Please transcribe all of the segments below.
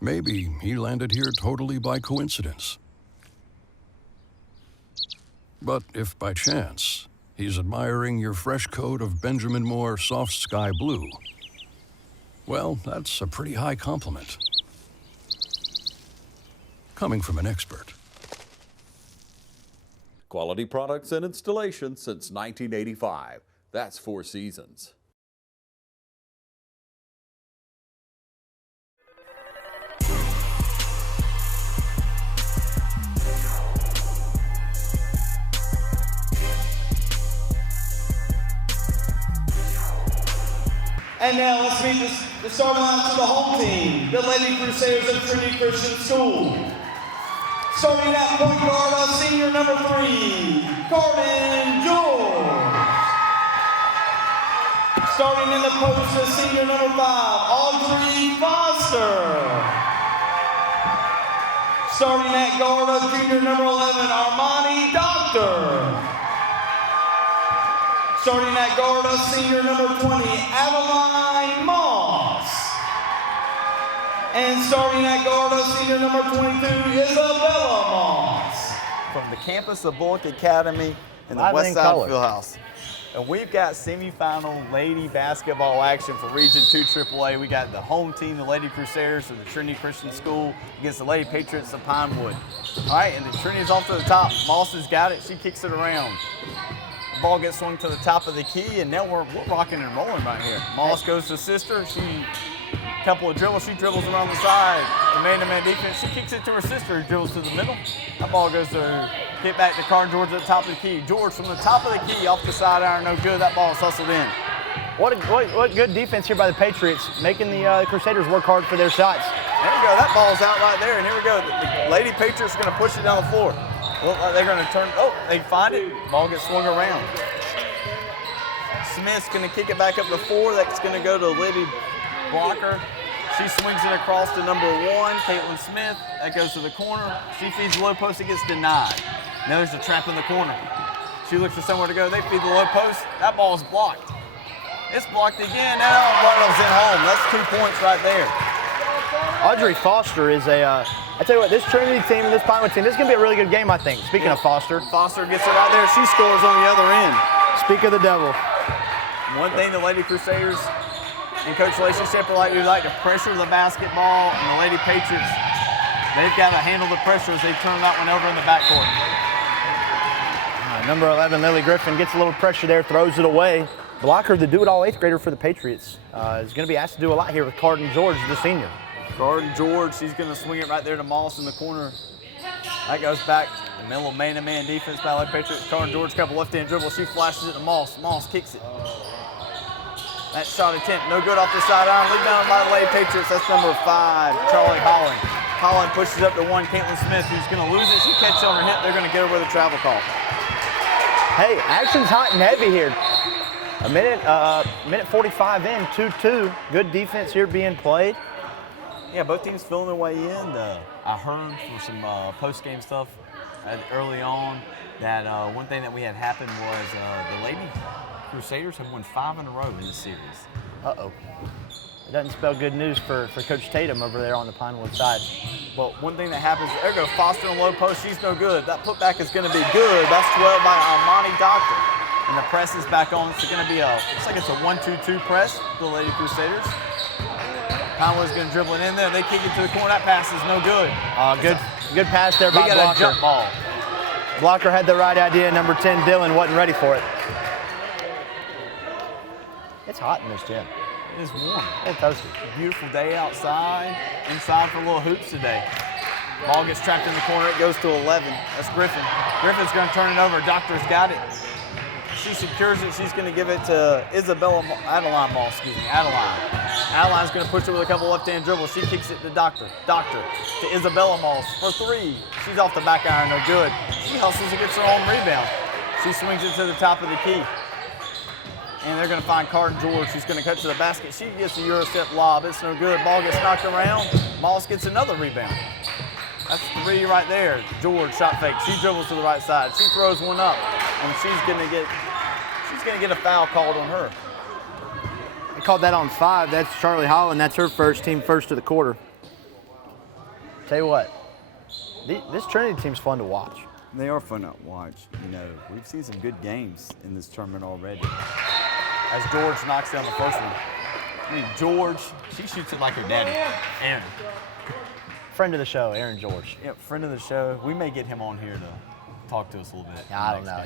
Maybe he landed here totally by coincidence. But if by chance he's admiring your fresh coat of Benjamin Moore soft sky blue, well, that's a pretty high compliment. Coming from an expert. Quality products and installation since 1985. That's 4 Seasons. And now let's meet the starting line for the home team, the Lady Crusaders of Trinity Christian School. Starting at point guard, senior number 3, Garden George. Starting in the post, senior number 5, Audrey Foster. Starting at guard, junior number 11, Armani Doctor. Starting at guard, senior number 20, Adeline Moss. And starting at guard, senior number 22, Isabella Moss. From the campus of Bullock Academy in the Lively in Westside color. Fieldhouse. And we've got semifinal lady basketball action for Region 2 AAA. We got the home team, the Lady Crusaders of the Trinity Christian School against the Lady Patriots of Pinewood. All right, and the Trinity's off to the top. Moss has got it. She kicks it around. The ball gets swung to the top of the key, and now we're rocking and rolling right here. Moss goes to sister. Couple of dribbles. She dribbles around the side. The man-to-man defense. She kicks it to her sister, who dribbles to the middle. That ball goes to her. Get back to Carter George at the top of the key. George from the top of the key off the side iron, no good. That ball is hustled in. What good defense here by the Patriots, making the Crusaders work hard for their shots. There you go. That ball's out right there, and here we go. The Lady Patriots are going to push it down the floor. Look like they're going to turn. Oh, they find it. Ball gets swung around. Smith's going to kick it back up to 4. That's going to go to Libby Blocker. She swings it across to number 1, Caitlin Smith. That goes to the corner. She feeds the low post. It gets denied. Now there's a trap in the corner. She looks for somewhere to go. They feed the low post. That ball is blocked. It's blocked again. Now Bartle's in home. That's 2 points right there. Audrey Foster is I tell you what, this Trinity team and this Pinewood team, this is going to be a really good game, I think. Speaking of Foster. Foster gets it right there. She scores on the other end. Speak of the devil. One thing the Lady Crusaders and Coach Lacey Shepard we like to pressure the basketball, and the Lady Patriots, they've got to handle the pressure as they turn that one over in the backcourt. Number 11, Lily Griffin, gets a little pressure there, throws it away. Blocker, the do-it-all 8th grader for the Patriots, is going to be asked to do a lot here with Carden George, the senior. Carden George, she's going to swing it right there to Moss in the corner. That goes back. The middle man-to-man defense by the Lady Patriots. Carden George, couple left-hand dribble. She flashes it to Moss. Moss kicks it. That shot attempt, no good off the sideline. Rebound by the Lady Patriots. That's number 5, Charlie Holland. Holland pushes up to 1, Caitlin Smith, who's going to lose it. She catches on her hip. They're going to get her with a travel call. Hey, action's hot and heavy here. A minute 45 in, 2-2. Good defense here being played. Yeah, both teams filling their way in. I heard from some post-game stuff early on that one thing that we had happen was the Lady Crusaders have won 5 in a row in this series. Uh-oh. It doesn't spell good news for Coach Tatum over there on the Pinewood side. Well, one thing that happens, there goes Foster on low post. She's no good. That putback is going to be good. That's 12 by Armani Doctor. And the press is back on. It's going to be looks like it's a 1-2-2 press for the Lady Crusaders. Pinewood's going to dribble it in there. They kick it to the corner. That pass is no good. Good pass there by Blocker. We got a jump ball. Blocker had the right idea. Number 10, Dylan, wasn't ready for it. It's hot in this gym. It is warm. It's toasty. Beautiful day outside. Inside for little hoops today. Ball gets trapped in the corner. It goes to 11. That's Griffin. Griffin's going to turn it over. Doctor's got it. She secures it. She's going to give it to Adeline Moss, Adeline. Adeline's going to push it with a couple left-hand dribbles. She kicks it to Doctor. Doctor to Isabella Moss for 3. She's off the back iron, no good. She hustles and gets her own rebound. She swings it to the top of the key. And they're going to find Carden George. She's going to cut to the basket. She gets a Euro step lob. It's no good. Ball gets knocked around. Moss gets another rebound. That's 3 right there. George shot fake. She dribbles to the right side. She throws one up, and she's going to get a foul called on her. They called that on 5. That's Charlie Holland. That's her first, team first of the quarter. Tell you what, this Trinity team's fun to watch. They are fun to watch. You know, we've seen some good games in this tournament already. As George knocks down the first one. I mean, George, she shoots it like her daddy. Aaron. Friend of the show, Aaron George. Yeah, friend of the show. We may get him on here to talk to us a little bit. I don't know.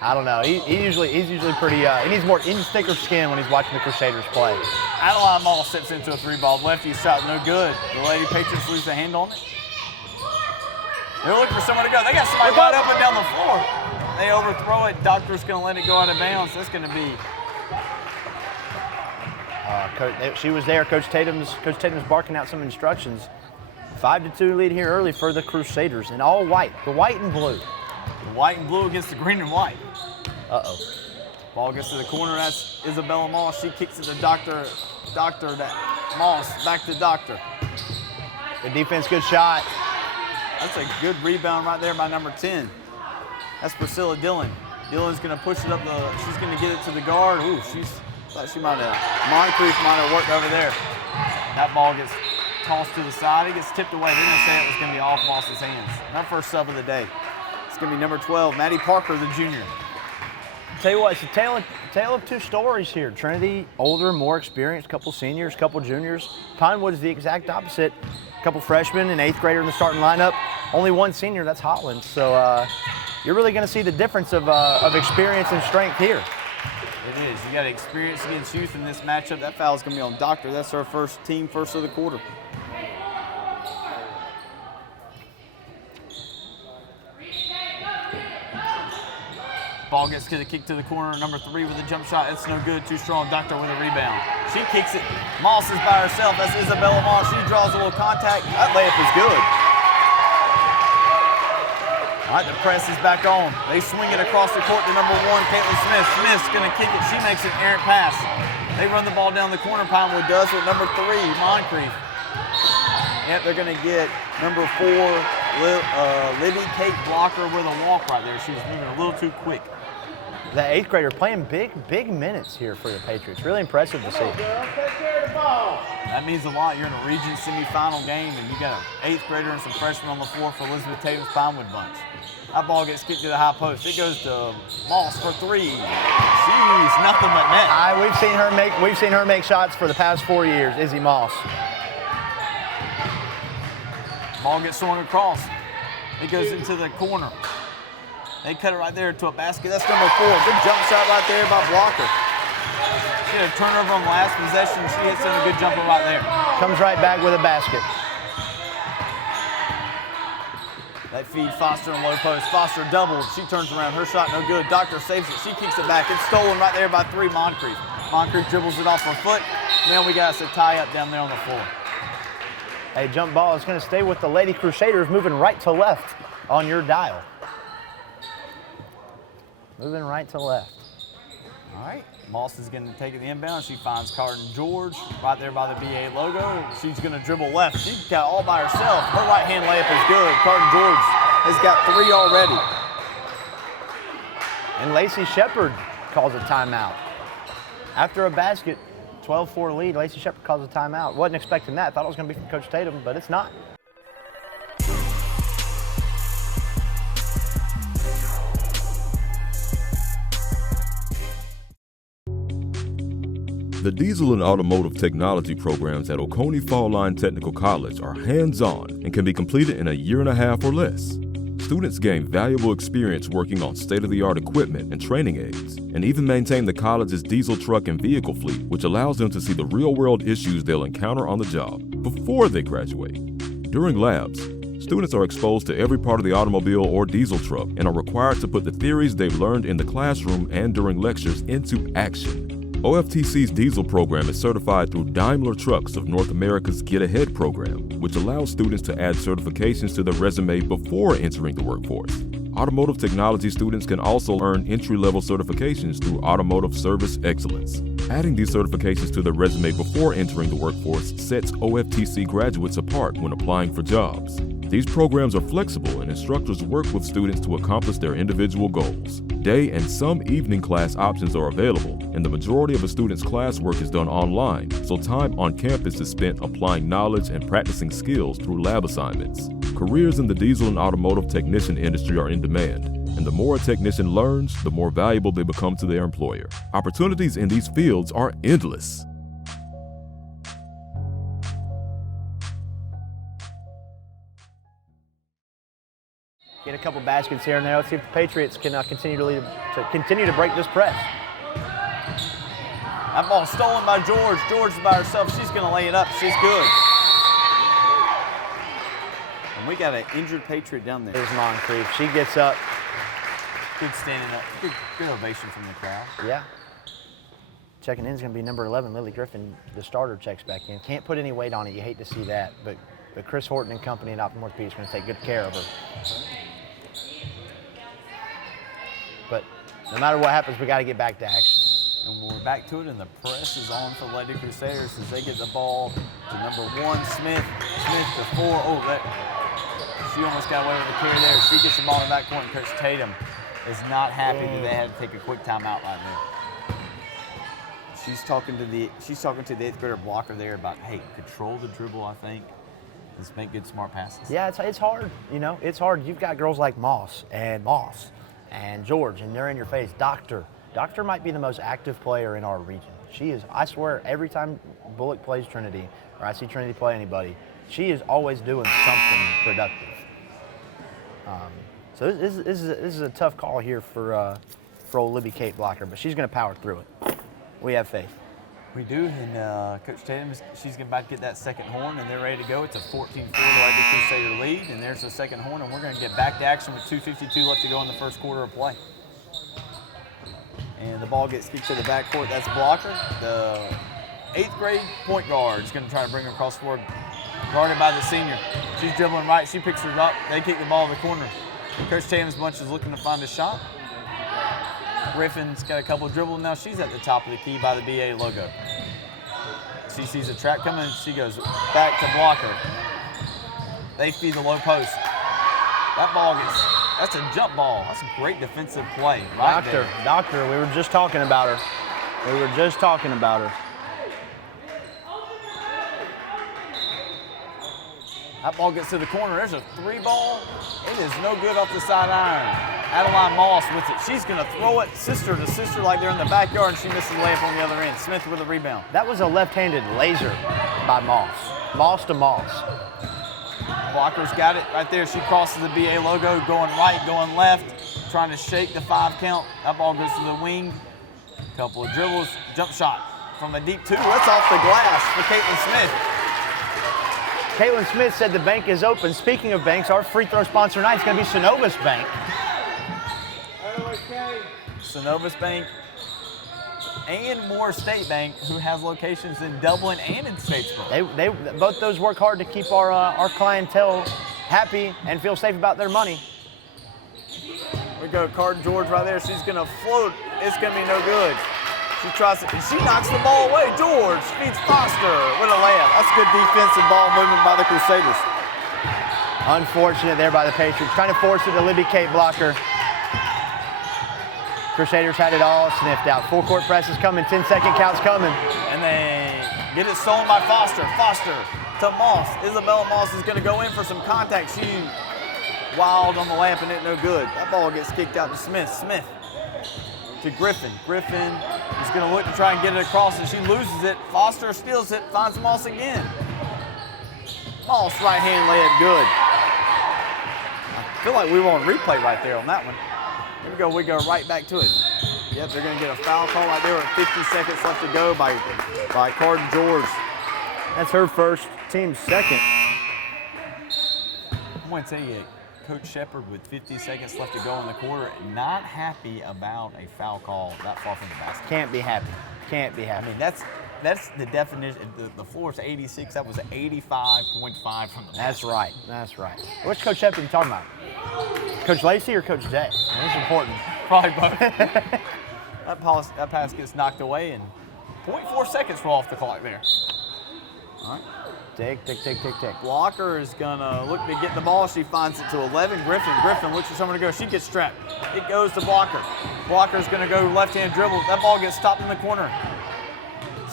I don't know. He's usually pretty. He needs thicker skin when he's watching the Crusaders play. Adeline Mall steps into a 3-ball. Lefty shot, no good. The Lady Patriots lose the hand on it. They're looking for somewhere to go. They got somebody wide open down the floor. They overthrow it. Doctor's going to let it go out of bounds. That's going to be. She was there. Coach Tatum's barking out some instructions. 5-2 lead here early for the Crusaders, and all white. The white and blue. The white and blue against the green and white. Uh-oh. Ball gets to the corner. That's Isabella Moss. She kicks it to Doctor Moss. Back to Doctor. Good defense, good shot. That's a good rebound right there by number 10. That's Priscilla Dillon. Dillon's going to push it up. She's going to get it to the guard. Ooh, thought she might have. Moncrief might have worked over there. That ball gets tossed to the side. It gets tipped away. They're going to say it was going to be off Moss's hands. Our first sub of the day. It's going to be number 12, Maddie Parker, the junior. Tell you what, it's a tale of two stories here. Trinity, older, more experienced, couple seniors, couple juniors. Pinewood is the exact opposite. Couple freshmen and 8th grader in the starting lineup. Only one senior, that's Hotland. So you're really going to see the difference of experience and strength here. It is. You got experience against youth in this matchup. That foul is going to be on Doctor. That's our first of the quarter. Ball gets to the kick to the corner. Number 3 with a jump shot. It's no good. Too strong. Doctor with a rebound. She kicks it. Moss is by herself. That's Isabella Moss. She draws a little contact. That layup is good. All right, the press is back on. They swing it across the court to number 1, Caitlin Smith. Smith's going to kick it. She makes an errant pass. They run the ball down the corner. Pinewood does with number 3, Moncrief. Yep, they're going to get number 4, Libby Kate Blocker with a walk right there. She was moving a little too quick. The 8th grader playing big minutes here for the Patriots. Really impressive to see. That means a lot. You're in a region semifinal game, and you got an 8th grader and some freshmen on the floor for Elizabeth Tatum's Pinewood bunch. That ball gets kicked to the high post. It goes to Moss for 3. She's nothing but net. We've seen her make shots for the past 4 years. Izzy Moss. Ball gets swung across. It goes into the corner. They cut it right there to a basket. That's number 4. Good jump shot right there by Blocker. She had a turnover on the last possession. She hits in a good jumper right there. Comes right back with a basket. They feed Foster in low post. Foster doubles. She turns around. Her shot no good. Doctor saves it. She kicks it back. It's stolen right there by 3, Moncrief. Moncrief dribbles it off her foot. Now we got us a tie up down there on the floor. Hey, jump ball is going to stay with the Lady Crusaders, moving right to left on your dial. Moving right to left. All right. Moss is going to take it the inbound. She finds Carden George right there by the BA logo. She's going to dribble left. She's got all by herself. Her right-hand layup is good. Carden George has got 3 already. And Lacey Shepard calls a timeout. After a basket, 12-4 lead, Lacey Shepard calls a timeout. Wasn't expecting that. Thought it was going to be from Coach Tatum, but it's not. The diesel and automotive technology programs at Oconee Fall Line Technical College are hands-on and can be completed in a year and a half or less. Students gain valuable experience working on state-of-the-art equipment and training aids, and even maintain the college's diesel truck and vehicle fleet, which allows them to see the real-world issues they'll encounter on the job before they graduate. During labs, students are exposed to every part of the automobile or diesel truck and are required to put the theories they've learned in the classroom and during lectures into action. OFTC's diesel program is certified through Daimler Trucks of North America's Get Ahead program, which allows students to add certifications to their resume before entering the workforce. Automotive technology students can also earn entry-level certifications through Automotive Service Excellence. Adding these certifications to their resume before entering the workforce sets OFTC graduates apart when applying for jobs. These programs are flexible and instructors work with students to accomplish their individual goals. Day and some evening class options are available, and the majority of a student's classwork is done online, so time on campus is spent applying knowledge and practicing skills through lab assignments. Careers in the diesel and automotive technician industry are in demand, and the more a technician learns, the more valuable they become to their employer. Opportunities in these fields are endless. Get a couple baskets here and there. Let's see if the Patriots can continue to break this press. That ball stolen by George. George is by herself. She's going to lay it up. She's good. And we got an injured Patriot down there. There's Moncrief. She gets up. Good standing up. Good ovation from the crowd. Yeah. Checking in is going to be number 11, Lily Griffin. The starter checks back in. Can't put any weight on it. You hate to see that. But Chris Horton and company at Optimum Orthopedics are going to take good care of her. But no matter what happens, we got to get back to action. And we're back to it, and the press is on for the Lady Crusaders as they get the ball to number 1, Smith. Smith to 4. Oh, she almost got away with the carry there. She gets the ball in the back court, and Coach Tatum is not happy that they had to take a quick timeout right there. She's talking to the 8th grader blocker there about, hey, control the dribble, I think. Let's make good, smart passes. Yeah, it's hard. You know, it's hard. You've got girls like Moss and George, and they're in your face. Doctor might be the most active player in our region. She is, I swear, every time Bullock plays Trinity, or I see Trinity play anybody, she is always doing something productive. So this is a tough call here for old Libby Kate Blocker, but she's going to power through it. We have faith. We do, and Coach Tatum, she's about to get that second horn, and they're ready to go. It's a 14-4 Lady Crusader lead, and there's the second horn, and we're going to get back to action with 2:52 left to go in the first quarter of play. And the ball gets kicked to the backcourt. That's Blocker. The 8th grade point guard is going to try to bring her across the floor, guarded by the senior. She's dribbling right. She picks her up. They kick the ball to the corner. Coach Tatum's bunch is looking to find a shot. Griffin's got a couple dribbles. Now she's at the top of the key by the BA logo. She sees a trap coming. She goes back to Blocker. They feed the low post. That ball that's a jump ball. That's a great defensive play right there. Doctor, we were just talking about her. That ball gets to the corner. There's a 3-ball. It is no good off the side iron. Adeline Moss with it. She's going to throw it sister to sister like they're in the backyard, and she misses the layup on the other end. Smith with a rebound. That was a left-handed laser by Moss. Moss to Moss. Blocker's got it right there. She crosses the BA logo, going right, going left, trying to shake the 5 count. That ball goes to the wing. Couple of dribbles. Jump shot from a deep 2. That's off the glass for Caitlin Smith. Caitlin Smith said the bank is open. Speaking of banks, our free throw sponsor tonight is going to be Synovus Bank. Synovus Bank and Moore State Bank, who has locations in Dublin and in Statesboro. They both those work hard to keep our clientele happy and feel safe about their money. We go Carden George right there. She's going to float. It's going to be no good. She tries to, and she knocks the ball away. George feeds Foster with a layup. That's good defensive ball movement by the Crusaders. Unfortunate there by the Patriots. Trying to force it to Libby Kate Blocker. Crusaders had it all sniffed out. Full court press is coming. 10-second count's coming. And they get it stolen by Foster. Foster to Moss. Isabella Moss is going to go in for some contact. She wild on the layup and it no good. That ball gets kicked out to Smith. Smith to Griffin. Griffin is going to look to try and get it across, and she loses it. Foster steals it, finds Moss again. Moss right-hand layup good. I feel like we were on replay right there on that one. Here we go right back to it. Yep, they're going to get a foul call right there with 50 seconds left to go by Carden George. That's her first, team's second. I want to tell you, Coach Shepard with 50 seconds left to go in the quarter, not happy about a foul call that far from the basket. Can't be happy. Can't be happy. I mean, that's the definition. The floor is 86. That was 85.5 from the basket. That's right. That's right. What's Coach Shepard talking about? Coach Lacey or Coach Jay? That's important. Probably both. that pass gets knocked away, and 0.4 seconds roll off the clock there. All right. Tick, tick, tick, tick, tick. Blocker is gonna look to get the ball. She finds it to 11. Griffin looks for someone to go. She gets strapped. It goes to Blocker. Blocker's gonna go left-hand dribble. That ball gets stopped in the corner.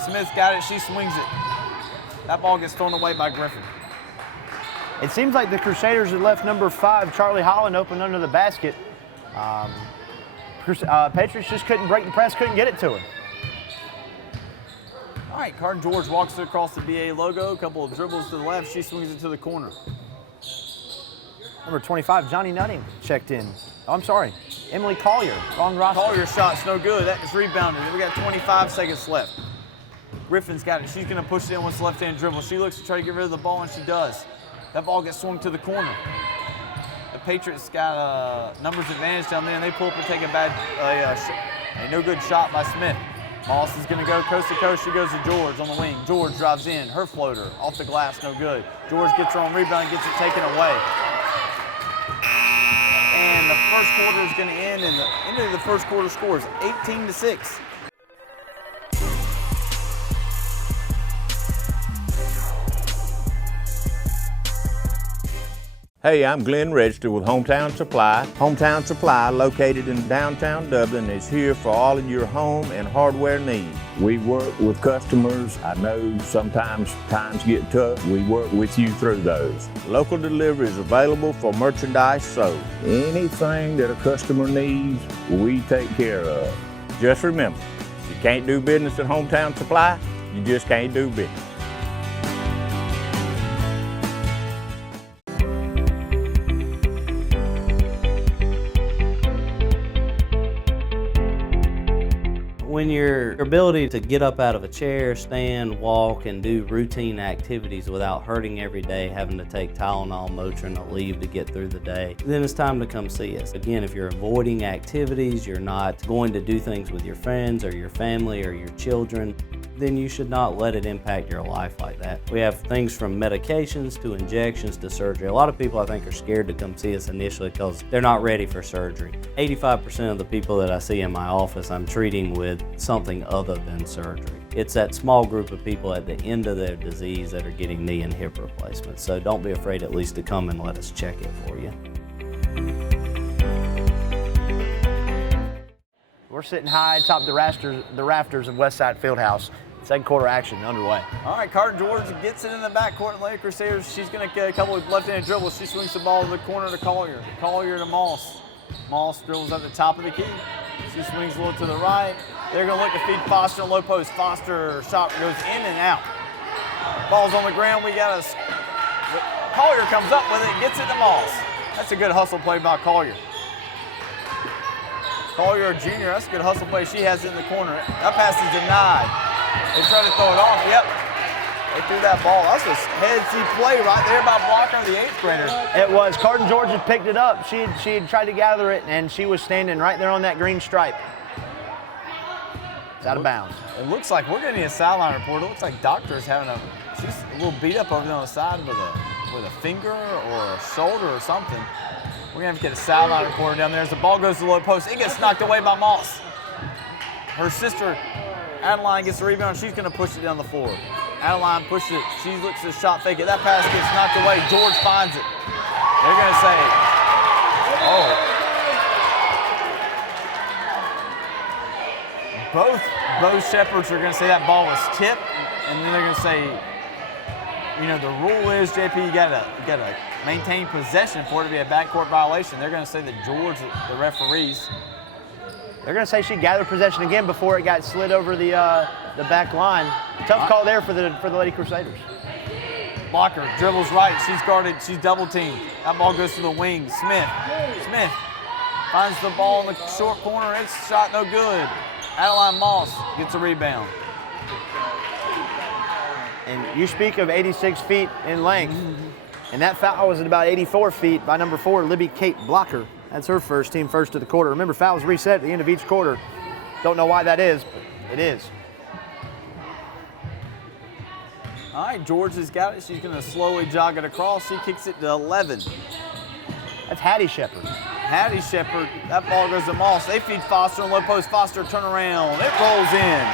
Smith got it. She swings it. That ball gets thrown away by Griffin. It seems like the Crusaders had left number 5, Charlie Holland, open under the basket. Patriots just couldn't break the press, couldn't get it to him. All right, Carden George walks it across the BA logo. A couple of dribbles to the left. She swings it to the corner. Number 25, Johnny Nutting, checked in. Oh, I'm sorry, Emily Collier, wrong roster. Collier shot's no good. That is rebounded. We got 25 seconds left. Griffin's got it. She's going to push it in with the left-hand dribble. She looks to try to get rid of the ball, and she does. That ball gets swung to the corner. The Patriots got a numbers advantage down there, and they pull up and take a no good shot by Smith. Moss is going to go coast to coast. She goes to George on the wing. George drives in. Her floater off the glass, no good. George gets her on rebound, gets it taken away. And the first quarter is going to end, and the end of the first quarter scores 18-6. Hey, I'm Glenn Register with Hometown Supply. Hometown Supply, located in downtown Dublin, is here for all of your home and hardware needs. We work with customers. I know sometimes times get tough. We work with you through those. Local delivery is available for merchandise sold. Anything that a customer needs, we take care of. Just remember, if you can't do business at Hometown Supply, you just can't do business. When your ability to get up out of a chair, stand, walk, and do routine activities without hurting every day, having to take Tylenol, Motrin, or leave to get through the day, then it's time to come see us. Again, if you're avoiding activities, you're not going to do things with your friends or your family or your children, then you should not let it impact your life like that. We have things from medications to injections to surgery. A lot of people, I think, are scared to come see us initially because they're not ready for surgery. 85% of the people that I see in my office, I'm treating with something other than surgery. It's that small group of people at the end of their disease that are getting knee and hip replacements. So don't be afraid at least to come and let us check it for you. We're sitting high atop the rafters of Westside Fieldhouse. Second quarter action underway. All right, Carter George gets it in the backcourt. Lady Crusaders, she's going to get a couple of left-handed dribbles. She swings the ball to the corner to Collier. Collier to Moss. Moss dribbles at the top of the key. She swings a little to the right. They're going to look to feed Foster in low post. Foster shot goes in and out. Ball's on the ground. We got Collier comes up with it, gets it to Moss. That's a good hustle play by Collier. Collier, junior, that's a good hustle play. She has it in the corner. That pass is denied. They tried to throw it off. Yep. They threw that ball. That's a headsy play right there by Blocker, the 8th grader. It was. Carden George had picked it up. She had tried to gather it, and she was standing right there on that green stripe. It's out of bounds. It looks like we're going to need a sideline report. It looks like Doctor's she's a little beat up over there on the side with a finger or a shoulder or something. We're going to have to get a sideline reporter down there as the ball goes to the low post. It gets knocked away by Moss. Her sister, Adeline, gets the rebound. She's going to push it down the floor. Adeline pushes it. She looks to shot fake it. That pass gets knocked away. George finds it. They're going to say, both Shepherds are going to say that ball was tipped, and then they're going to say, the rule is, JP, you got to maintain possession for it to be a backcourt violation. They're going to say that George, the referees. They're going to say she gathered possession again before it got slid over the back line. Tough call there for the Lady Crusaders. Blocker dribbles right. She's guarded. She's double teamed. That ball goes to the wing. Smith finds the ball in the short corner. It's shot no good. Adeline Moss gets a rebound. And you speak of 86 feet in length, and that foul was at about 84 feet by number 4, Libby Kate Blocker. That's her first, team first of the quarter. Remember, fouls reset at the end of each quarter. Don't know why that is, but it is. All right, George has got it. She's going to slowly jog it across. She kicks it to 11. That's Hattie Shepard. Hattie Shepard. That ball goes to Moss. They feed Foster in low post. Foster turn around. It rolls in.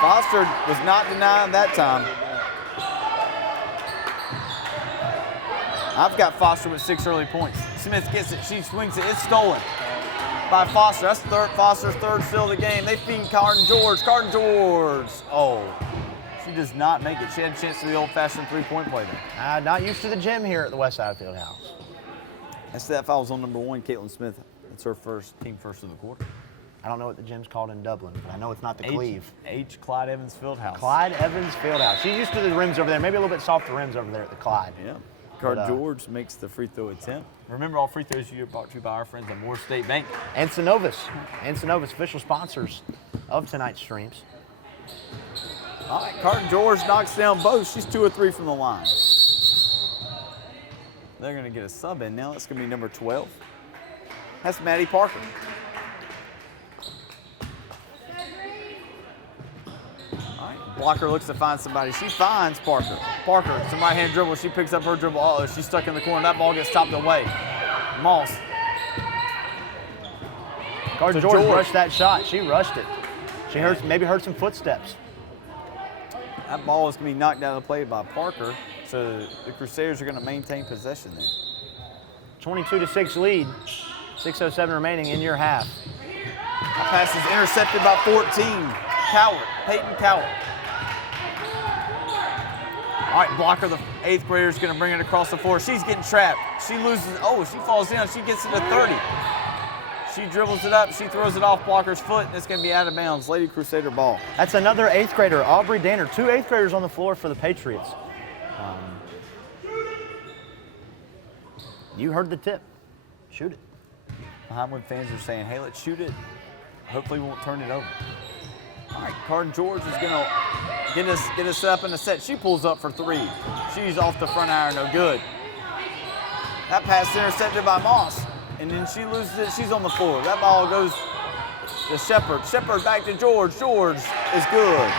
Foster was not denied that time. I've got Foster with 6 early points. Smith gets it. She swings it. It's stolen by Foster. That's Foster's third steal of the game. They feed Carden George. Carden George. Oh, she does not make it. She had a chance to the old-fashioned three-point play there. Not used to the gym here at the Westside Fieldhouse. That's that foul was on number 1, Caitlin Smith. That's her team first of the quarter. I don't know what the gym's called in Dublin, but I know it's not the Cleve. Clyde Evans Fieldhouse. Clyde Evans Fieldhouse. She's used to the rims over there. Maybe a little bit softer rims over there at the Clyde. Yeah. Carden George makes the free throw attempt. Remember, all free throws are brought to you by our friends at Moore State Bank. And Synovus. And Synovus, official sponsors of tonight's streams. All right, Carden George knocks down both. She's 2 or 3 from the line. They're going to get a sub in now. That's going to be number 12. That's Maddie Parker. All right, blocker looks to find somebody. She finds Parker. Parker, some right-hand dribble. She picks up her dribble. Uh-oh, she's stuck in the corner. That ball gets stopped away. Moss. Carden George rushed that shot. She rushed it. She maybe heard some footsteps. That ball is going to be knocked out of the play by Parker, so the Crusaders are going to maintain possession there. 22-6 lead. 6:07 remaining in your half. That pass is intercepted by 14. Peyton Cowart. All right, blocker, the 8th grader, is going to bring it across the floor. She's getting trapped. She loses. Oh, she falls down. She gets it to 30. She dribbles it up. She throws it off blocker's foot, and it's going to be out of bounds. Lady Crusader ball. That's another 8th grader, Aubrey Danner. 2 8th graders on the floor for the Patriots. You heard the tip. Shoot it. Pinewood fans are saying, hey, let's shoot it. Hopefully we won't turn it over. All right, Carden George is going to get us set up in the set. She pulls up for 3. She's off the front iron, no good. That pass is intercepted by Moss, and then she loses it. She's on the floor. That ball goes to Shepard. Shepard back to George. George is good.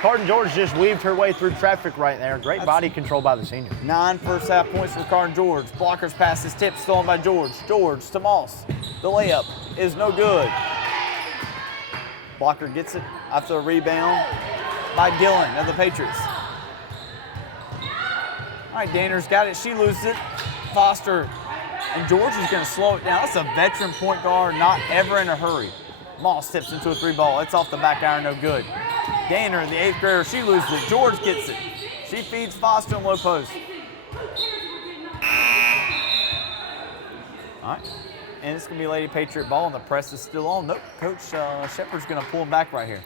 Carden George just weaved her way through traffic right there. Great body control by the senior. 9 first-half points for Carden George. Blocker's pass is tipped, stolen by George. George to Moss. The layup is no good. Blocker gets it after a rebound by Gillen of the Patriots. All right, Danner's got it. She loses it. Foster and George is going to slow it down. That's a veteran point guard, not ever in a hurry. Moss tips into a 3-ball. It's off the back iron, no good. Danner, the 8th grader, she loses it. George gets it. She feeds Foster in low post. All right. And it's going to be Lady Patriot ball, and the press is still on. Nope, Coach Shepard's going to pull him back right here.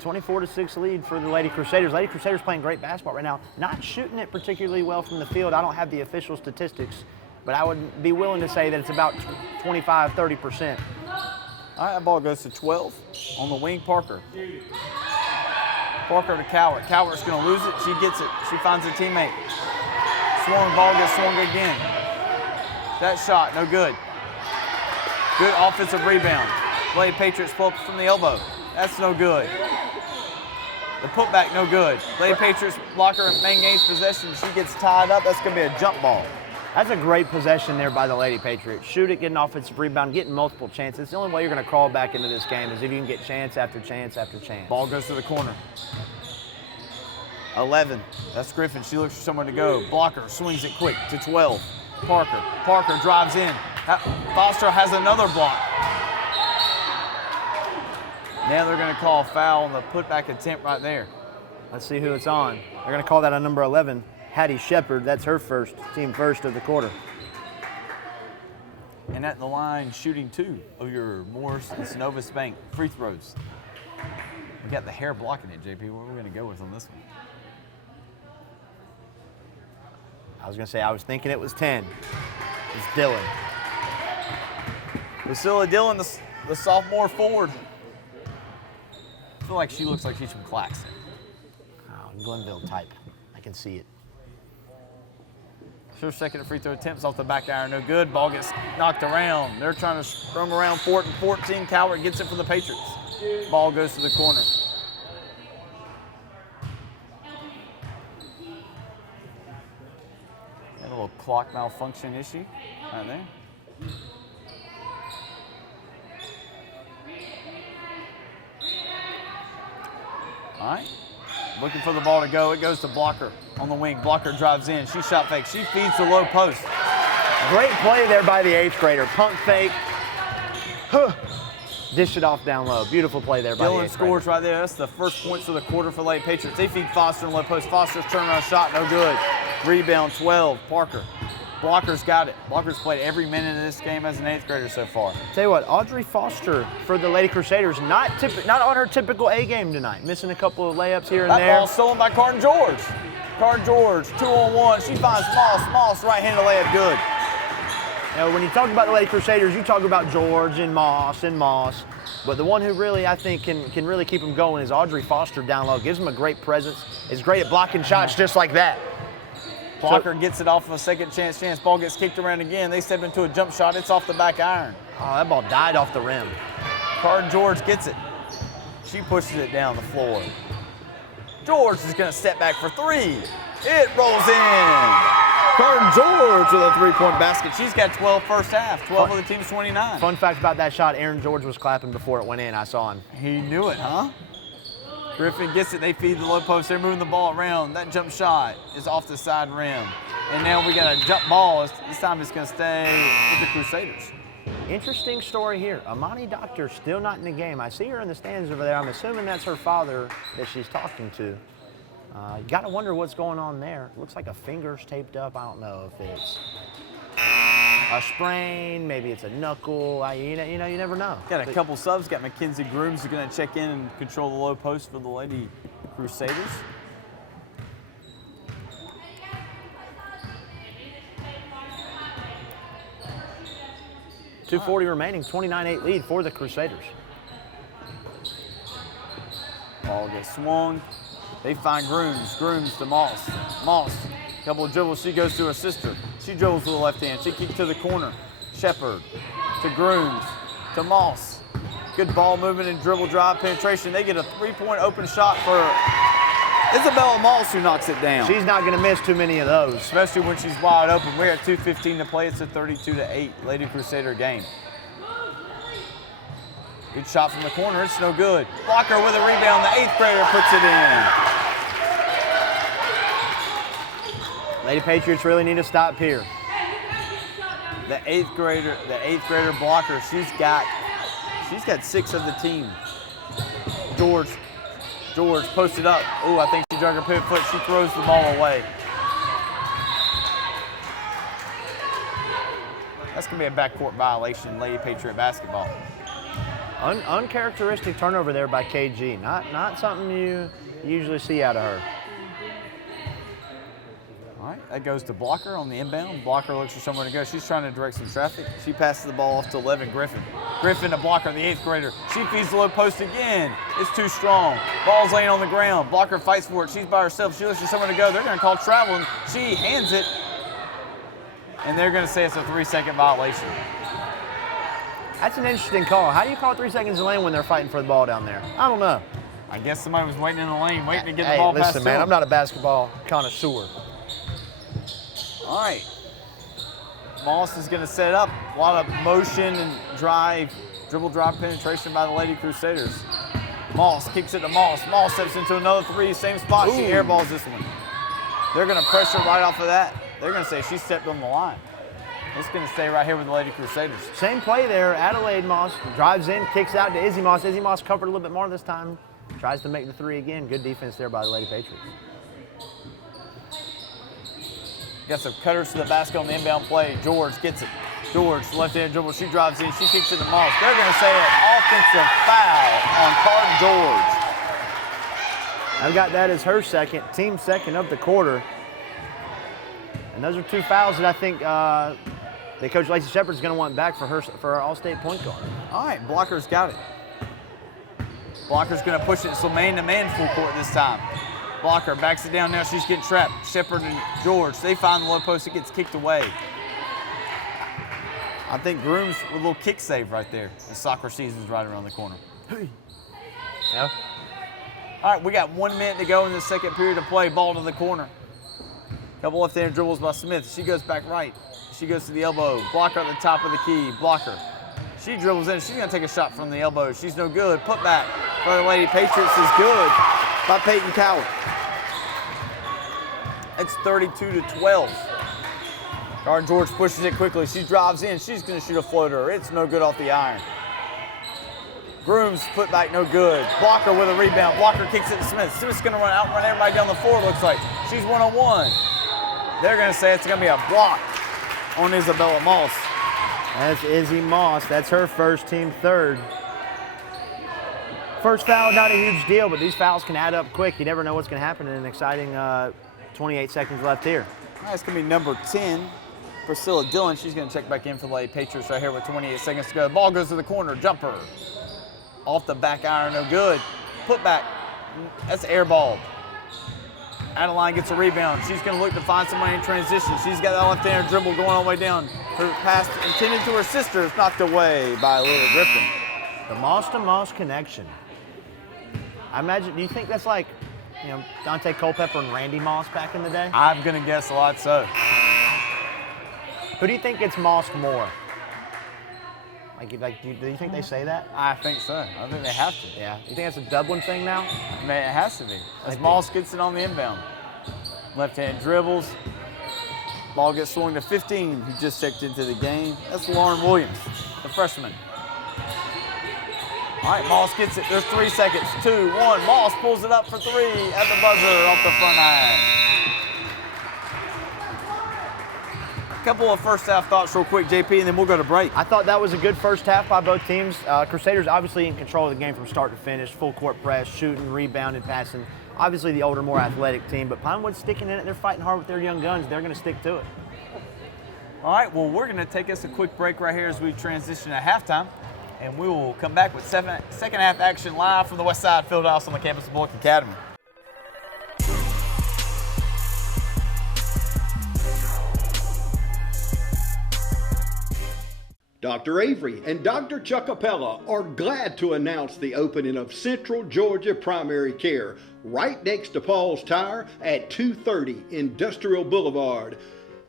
24-6 lead for the Lady Crusaders. Lady Crusaders playing great basketball right now. Not shooting it particularly well from the field. I don't have the official statistics, but I would be willing to say that it's about 25-30%. All right, that ball goes to 12 on the wing, Parker. Parker to Cowart. Cowart's going to lose it. She gets it. She finds her teammate. Swung ball gets swung again. That shot, no good. Good offensive rebound. Lady Patriots pull up from the elbow. That's no good. The putback, no good. Lady Patriots blocker maintains possession. She gets tied up. That's going to be a jump ball. That's a great possession there by the Lady Patriots. Shoot it, get an offensive rebound, getting multiple chances. The only way you're going to crawl back into this game is if you can get chance after chance after chance. Ball goes to the corner. 11. That's Griffin. She looks for someone to go. Blocker swings it quick to 12. Parker. Parker drives in. Foster has another block. Now they're going to call a foul on the putback attempt right there. Let's see who it's on. They're going to call that on number 11, Hattie Shepard. That's her team first of the quarter. And at the line, shooting 2 of your Morris and Synovus Bank free throws. We got the hair blocking it, JP. What are we going to go with on this one? I was going to say, I was thinking it was 10. It's Dylan. Priscilla Dillon, the sophomore forward. I feel like she looks like she's from Claxton. Oh, Glenville type. I can see it. Her second free throw attempts off the back iron, no good. Ball gets knocked around. They're trying to scrum around 4th and 14. Cowart gets it for the Patriots. Ball goes to the corner. Got a little clock malfunction issue right there. All right. looking for the ball to go. It goes to Blocker on the wing. Blocker drives in. She shot fake. She feeds the low post. Great play there by the 8th grader. Pump fake. Dish it off down low. Beautiful play there by the 8th grader. Dylan scores right there. That's the first points of the quarter for Lady Patriots. They feed Foster in low post. Foster's turnaround shot, no good. Rebound 12, Parker. Blocker's got it. Blocker's played every minute of this game as an 8th grader so far. Tell you what, Audrey Foster for the Lady Crusaders, not on her typical A game tonight. Missing a couple of layups here and there. That ball stolen by Carton George. Carton George, 2-on-1. She finds Moss, right-handed layup, good. You know, when you talk about the Lady Crusaders, you talk about George and Moss. But the one who really, I think, can really keep them going is Audrey Foster down low. Gives them a great presence. Is great at blocking shots just like that. Blocker gets it off of a second chance. Ball gets kicked around again. They step into a jump shot. It's off the back iron. Oh, that ball died off the rim. Carton George gets it. She pushes it down the floor. George is going to step back for 3. It rolls in. Carton George with a 3-point basket. She's got 12 first half. 12 of the team's 29. Fun fact about that shot, Aaron George was clapping before it went in. I saw him. He knew it, huh? Griffin gets it. They feed the low post. They're moving the ball around. That jump shot is off the side rim. And now we got a jump ball. This time it's going to stay with the Crusaders. Interesting story here. Amani Doctor still not in the game. I see her in the stands over there. I'm assuming that's her father that she's talking to. You got to wonder what's going on there. Looks like a finger's taped up. I don't know if it's a sprain, maybe it's a knuckle. You never know. Got a couple subs. Got Mackenzie Grooms who's going to check in and control the low post for the Lady Crusaders. .240 remaining, 29-8 lead for the Crusaders. Ball gets swung. They find Grooms. Grooms to Moss. Moss, couple of dribbles. She goes to her sister. She dribbles with the left hand. She kicks to the corner. Shepard to Grooms to Moss. Good ball movement and dribble drive penetration. They get a 3-point open shot for Isabella Moss, who knocks it down. She's not going to miss too many of those. Especially when she's wide open. We're at 2:15 to play. It's a 32-8 Lady Crusader game. Good shot from the corner. It's no good. Blocker with a rebound. The 8th grader puts it in. Lady Patriots really need to stop here. The 8th grader blocker. She's got 6 of the team. George posted up. Ooh, I think she drug her pivot foot. She throws the ball away. That's going to be a backcourt violation, Lady Patriot basketball. Uncharacteristic turnover there by KG. Not something you usually see out of her. All right, that goes to Blocker on the inbound. Blocker looks for somewhere to go. She's trying to direct some traffic. She passes the ball off to 11 Griffin. Griffin to Blocker, the 8th grader. She feeds the low post again. It's too strong. Ball's laying on the ground. Blocker fights for it. She's by herself. She looks for somewhere to go. They're going to call travel, and she hands it. And they're going to say it's a 3-second violation. That's an interesting call. How do you call 3 seconds in the lane when they're fighting for the ball down there? I don't know. I guess somebody was waiting in the lane, waiting to get the ball past listen, man, I'm not a basketball connoisseur. All right. Moss is going to set up. A lot of motion and dribble drive penetration by the Lady Crusaders. Moss kicks it to Moss. Moss steps into another 3, same spot. Ooh. She airballs this one. They're going to pressure right off of that. They're going to say she stepped on the line. It's going to stay right here with the Lady Crusaders. Same play there. Adelaide Moss drives in, kicks out to Izzy Moss. Izzy Moss covered a little bit more this time. Tries to make the 3 again. Good defense there by the Lady Patriots. Got some cutters to the basket on the inbound play. George gets it. George, left-hand dribble. She drives in. She kicks it to Moss. They're going to say an offensive foul on Carton George. I've got that as her second, team second of the quarter. And those are 2 fouls that I think that Coach Lacey Shepard's going to want back for her All-State point guard. All right, Blocker's got it. Blocker's going to push it so man-to-man full court this time. Blocker backs it down now. She's getting trapped. Shepard and George, they find the low post. It gets kicked away. I think Grooms with a little kick save right there. The soccer season's right around the corner. Yeah. All right, we got 1 minute to go in the second period of play. Ball to the corner. Couple left-hand dribbles by Smith. She goes back right. She goes to the elbow. Blocker at the top of the key. Blocker. She dribbles in. She's going to take a shot from the elbow. She's no good. Put back for the Lady Patriots is good. by Peyton Coward. It's 32-12. Garden George pushes it quickly. She drives in. She's going to shoot a floater. It's no good off the iron. Groom's putback no good. Blocker with a rebound. Blocker kicks it to Smith. Smith's going to outrun everybody down the floor, looks like. She's one-on-one. They're going to say it's going to be a block on Isabella Moss. That's Izzy Moss. That's her first, team third. First foul, not a huge deal, but these fouls can add up quick. You never know what's going to happen in an exciting 28 seconds left here. All right, it's going to be number 10, Priscilla Dillon. She's going to check back in for the Lady Patriots right here with 28 seconds to go. The ball goes to the corner. Jumper. Off the back iron, no good. Put back. That's air ball. Adeline gets a rebound. She's going to look to find somebody in transition. She's got that left-hander dribble going all the way down. Her pass intended to her sister is knocked away by Lily Griffin. The Moss-to-Moss connection. I imagine, do you think that's like, Dante Culpepper and Randy Moss back in the day? I'm going to guess a lot so. Who do you think gets mossed more? Do you think they say that? I think so. I think they have to. Yeah. You think that's a Dublin thing now? I mean, it has to be. As Moss gets it on the inbound. Left-hand dribbles. Ball gets swung to 15. He just checked into the game. That's Lauren Williams, the freshman. All right, Moss gets it. There's 3 seconds. 2, 1. Moss pulls it up for 3 at the buzzer off the front iron. A couple of first half thoughts real quick, JP, and then we'll go to break. I thought that was a good first half by both teams. Crusaders obviously in control of the game from start to finish. Full court press, shooting, rebounding, passing. Obviously the older, more athletic team, but Pinewood's sticking in it. They're fighting hard with their young guns. They're going to stick to it. All right, well, we're going to take us a quick break right here as we transition to halftime, and we will come back with second half action live from the West Side Fieldhouse on the campus of Bullock Academy. Dr. Avery and Dr. Chuckapella are glad to announce the opening of Central Georgia Primary Care right next to Paul's Tire at 230 Industrial Boulevard.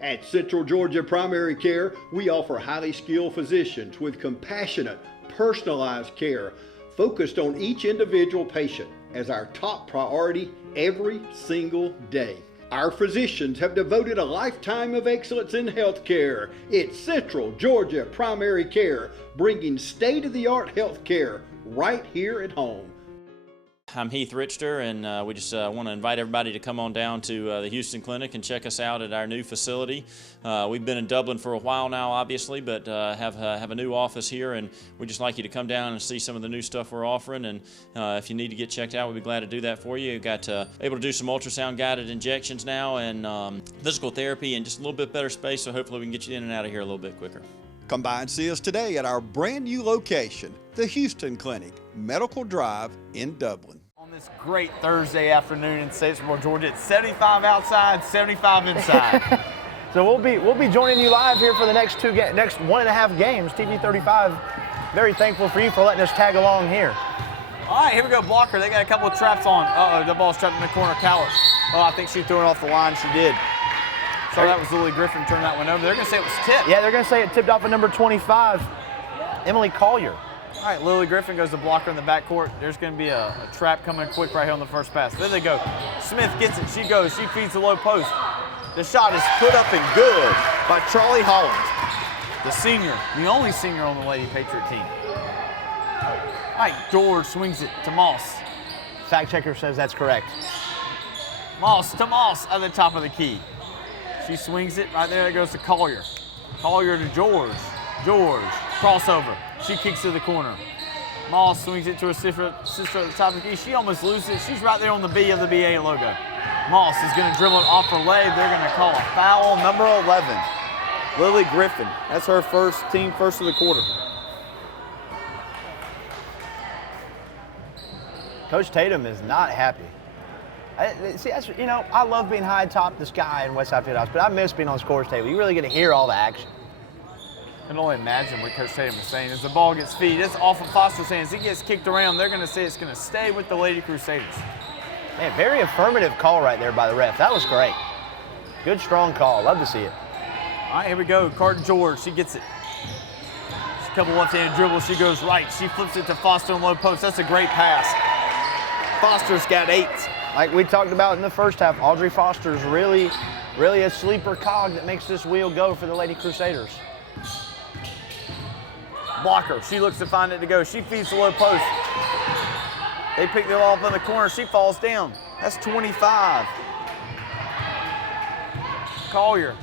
At Central Georgia Primary Care, we offer highly skilled physicians with compassionate, personalized care focused on each individual patient as our top priority every single day. Our physicians have devoted a lifetime of excellence in healthcare. It's Central Georgia Primary Care, bringing state-of-the-art healthcare right here at home. I'm Heath Richter, and we just want to invite everybody to come on down to the Houston Clinic and check us out at our new facility. We've been in Dublin for a while now, obviously, but have a new office here, and we'd just like you to come down and see some of the new stuff we're offering. And if you need to get checked out, we'd be glad to do that for you. We've got able to do some ultrasound-guided injections now, and physical therapy, and just a little bit better space, so hopefully we can get you in and out of here a little bit quicker. Come by and see us today at our brand new location, the Houston Clinic, Medical Drive in Dublin. On this great Thursday afternoon in Statesboro, Georgia, it's 75 outside, 75 inside. So we'll be joining you live here for the next 1.5 games. TV 35, very thankful for you for letting us tag along here. All right, here we go, blocker. They got a couple of traps on. Uh-oh, the ball's trapped in the corner. Coward. Oh, I think she threw it off the line. She did. So that was Lily Griffin turning that one over. They're going to say it was tipped. Yeah, they're going to say it tipped off at number 25, Emily Collier. All right, Lily Griffin goes to blocker in the backcourt. There's going to be a trap coming quick right here on the first pass. There they go. Smith gets it. She goes. She feeds the low post. The shot is put up and good by Charlie Holland, the senior, the only senior on the Lady Patriot team. All right, George swings it to Moss. Fact checker says that's correct. Moss to Moss at the top of the key. She swings it right there. It goes to Collier. Collier to George. George, crossover. She kicks to the corner. Moss swings it to her sister at the top of the key. She almost loses it. She's right there on the B of the BA logo. Moss is going to dribble it off her leg. They're going to call a foul, number 11. Lily Griffin. That's her team first of the quarter. Coach Tatum is not happy. I love being high atop the sky in Westside Fieldhouse, but I miss being on the scores table. You really get to hear all the action. I can only imagine what Coach Tatum was saying. As the ball gets feed, it's off of Foster's hands. He gets kicked around. They're going to say it's going to stay with the Lady Crusaders. Man, very affirmative call right there by the ref. That was great. Good, strong call. Love to see it. All right, here we go. Carton George, she gets it. A couple left-handed dribbles. She goes right. She flips it to Foster in low post. That's a great pass. Foster's got 8. Like we talked about in the first half, Audrey Foster's really a sleeper cog that makes this wheel go for the Lady Crusaders. Blocker, she looks to find it to go. She feeds the low post. They pick the ball up in the corner. She falls down. That's 25. Collier.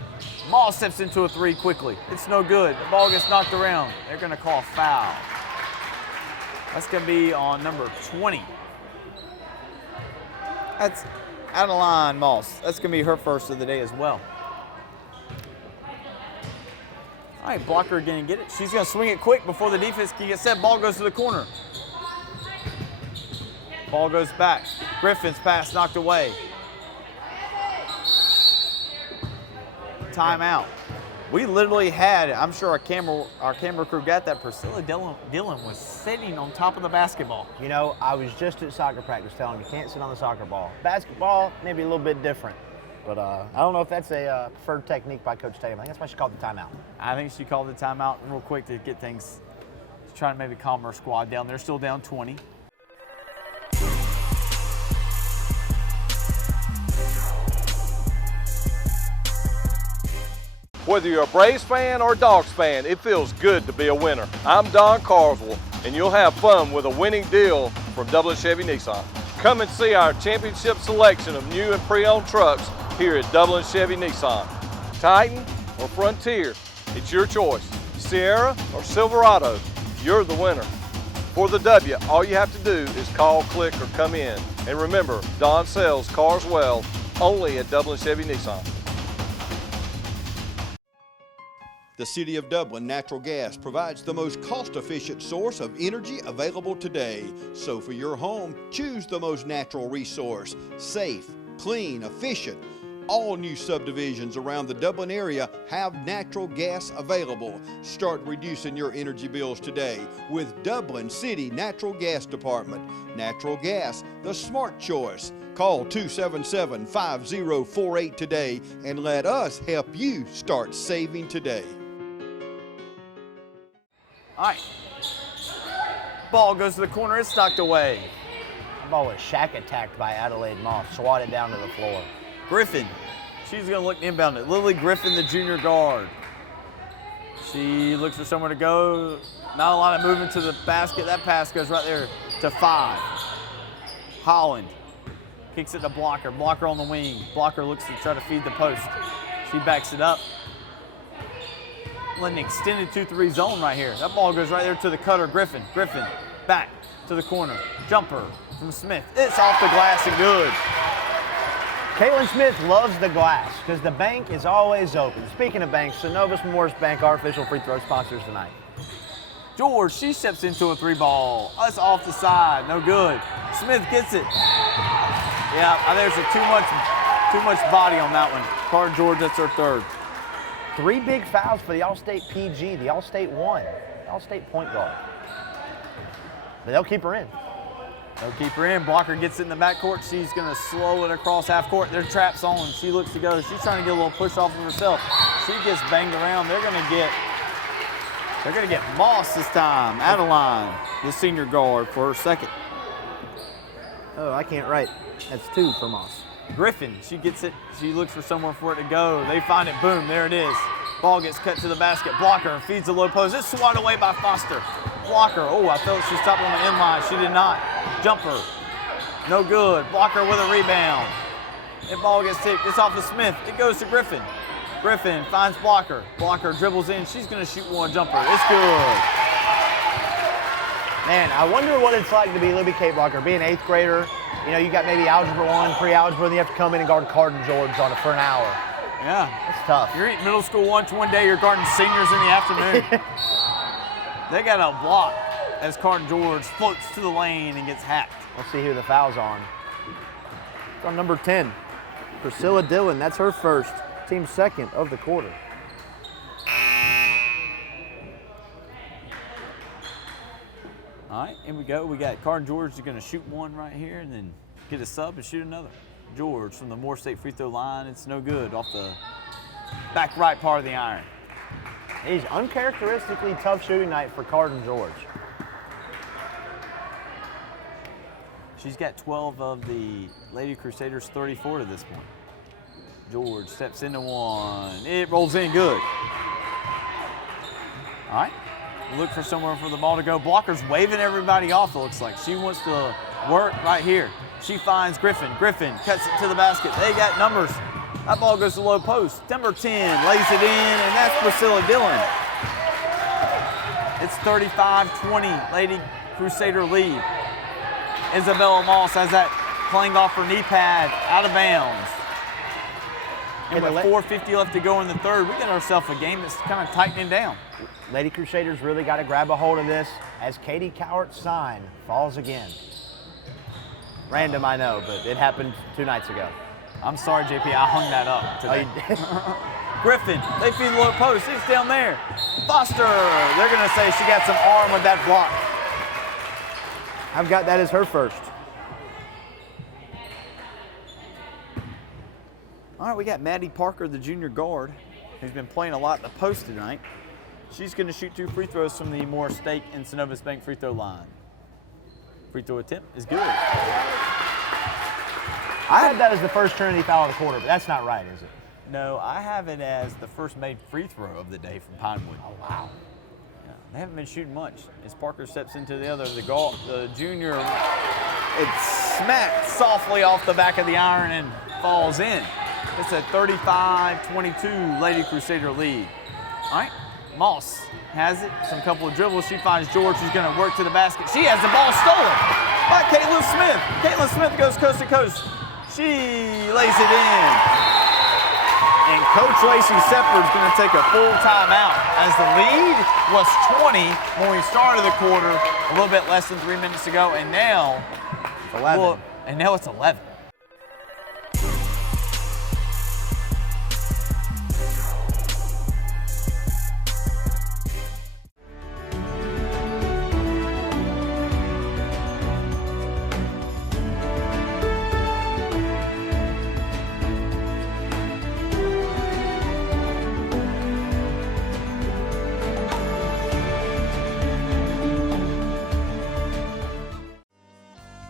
Moss steps into a 3 quickly. It's no good. The ball gets knocked around. They're going to call a foul. That's going to be on number 20. That's Adeline Moss. That's going to be her first of the day as well. All right, Blocker going to get it. She's going to swing it quick before the defense can get set. Ball goes to the corner. Ball goes back. Griffin's pass knocked away. Timeout. We literally had, I'm sure our camera crew got that, Priscilla Dillon was sitting on top of the basketball. You know, I was just at soccer practice telling them you can't sit on the soccer ball. Basketball, maybe a little bit different. But I don't know if that's a preferred technique by Coach Tatum. I think that's why she called the timeout. I think she called the timeout real quick to get things, trying to maybe calm her squad down. They're still down 20. Whether you're a Braves fan or a Dogs fan, it feels good to be a winner. I'm Don Carswell, and you'll have fun with a winning deal from Dublin Chevy Nissan. Come and see our championship selection of new and pre-owned trucks here at Dublin Chevy Nissan. Titan or Frontier, it's your choice. Sierra or Silverado, you're the winner. For the W, all you have to do is call, click, or come in. And remember, Don sells cars well, only at Dublin Chevy Nissan. The City of Dublin Natural Gas provides the most cost-efficient source of energy available today. So for your home, choose the most natural resource. Safe, clean, efficient. All new subdivisions around the Dublin area have natural gas available. Start reducing your energy bills today with Dublin City Natural Gas Department. Natural gas, the smart choice. Call 277-5048 today and let us help you start saving today. All right. Ball goes to the corner. It's knocked away. The ball was shack attacked by Adelaide Moss, swatted down to the floor. Griffin. She's going to look to inbound it. Lily Griffin, the junior guard. She looks for somewhere to go. Not a lot of movement to the basket. That pass goes right there to 5. Holland kicks it to Blocker. Blocker on the wing. Blocker looks to try to feed the post. She backs it up. An extended 2-3 zone right here. That ball goes right there to the cutter, Griffin. Griffin back to the corner. Jumper from Smith. It's off the glass and good. Caitlin Smith loves the glass because the bank is always open. Speaking of banks, Synovus Morris Bank, our official free throw sponsors tonight. George, she steps into a 3-ball. That's off the side, no good. Smith gets it. Yeah, there's too much body on that one. Carter George, that's her 3rd. 3 big fouls for the All-State PG, the All-State 1, the All-State point guard. But they'll keep her in. They'll keep her in. Blocker gets it in the backcourt. She's going to slow it across half court. Their trap's on. She looks to go. She's trying to get a little push off of herself. She gets banged around. They're going to get Moss this time. Adeline, the senior guard, for her 2nd. Oh, I can't write. That's 2 for Moss. Griffin, she gets it. She looks for somewhere for it to go. They find it. Boom, there it is. Ball gets cut to the basket. Blocker feeds the low post. It's swatted away by Foster. Blocker, I felt she stopped on the inline. She did not. Jumper, no good. Blocker with a rebound. That ball gets tipped. It's off to Smith. It goes to Griffin. Griffin finds Blocker. Blocker dribbles in. She's going to shoot one jumper. It's good. Man, I wonder what it's like to be Libby K. Blocker, be an 8th grader. You know, you got maybe Algebra 1, pre-algebra, and you have to come in and guard Carden George for an hour. Yeah. It's tough. You're eating middle school lunch one day, you're guarding seniors in the afternoon. They got a block as Carden George floats to the lane and gets hacked. Let's see who the foul's on. It's on number 10, Priscilla Dillon. That's her 1st, team 2nd of the quarter. All right, here we go. We got Carden George is going to shoot one right here and then get a sub and shoot another. George from the Moore State free throw line. It's no good off the back right part of the iron. He's uncharacteristically tough shooting night for Carden George. She's got 12 of the Lady Crusaders 34 to this point. George steps into one. It rolls in good. All right. Look for somewhere for the ball to go. Blocker's waving everybody off, it looks like. She wants to work right here. She finds Griffin. Griffin cuts it to the basket. They got numbers. That ball goes to the low post. Number 10 lays it in, and that's Priscilla Dillon. It's 35-20, Lady Crusader lead. Isabella Moss has that playing off her knee pad, out of bounds. And with 4:50 left to go in the third, we got ourselves a game that's kind of tightening down. Lady Crusaders really got to grab a hold of this as Katie Cowart's sign falls again. Random, I know, but it happened 2 nights ago. I'm sorry, JP, I hung that up today. Oh, you did? Griffin, they feed the low post. It's down there. Foster, they're going to say she got some arm with that block. I've got that as her first. All right, we got Maddie Parker, the junior guard, who's been playing a lot at the post tonight. She's going to shoot 2 free throws from the Morris State and Synovus Bank free throw line. Free throw attempt is good. I had that as the first Trinity foul of the quarter, but that's not right, is it? No, I have it as the first made free throw of the day from Pinewood. Oh, wow. Yeah, they haven't been shooting much. As Parker steps into the other, the junior, it's smacked softly off the back of the iron and falls in. It's a 35-22 Lady Crusader lead. All right, Moss has it, some couple of dribbles. She finds George, who's going to work to the basket. She has the ball stolen by Caitlin Smith. Caitlin Smith goes coast to coast. She lays it in. And Coach Lacey Seppard's going to take a full timeout as the lead was 20 when we started the quarter, a little bit less than 3 minutes ago, and now it's 11. Well, and now it's 11.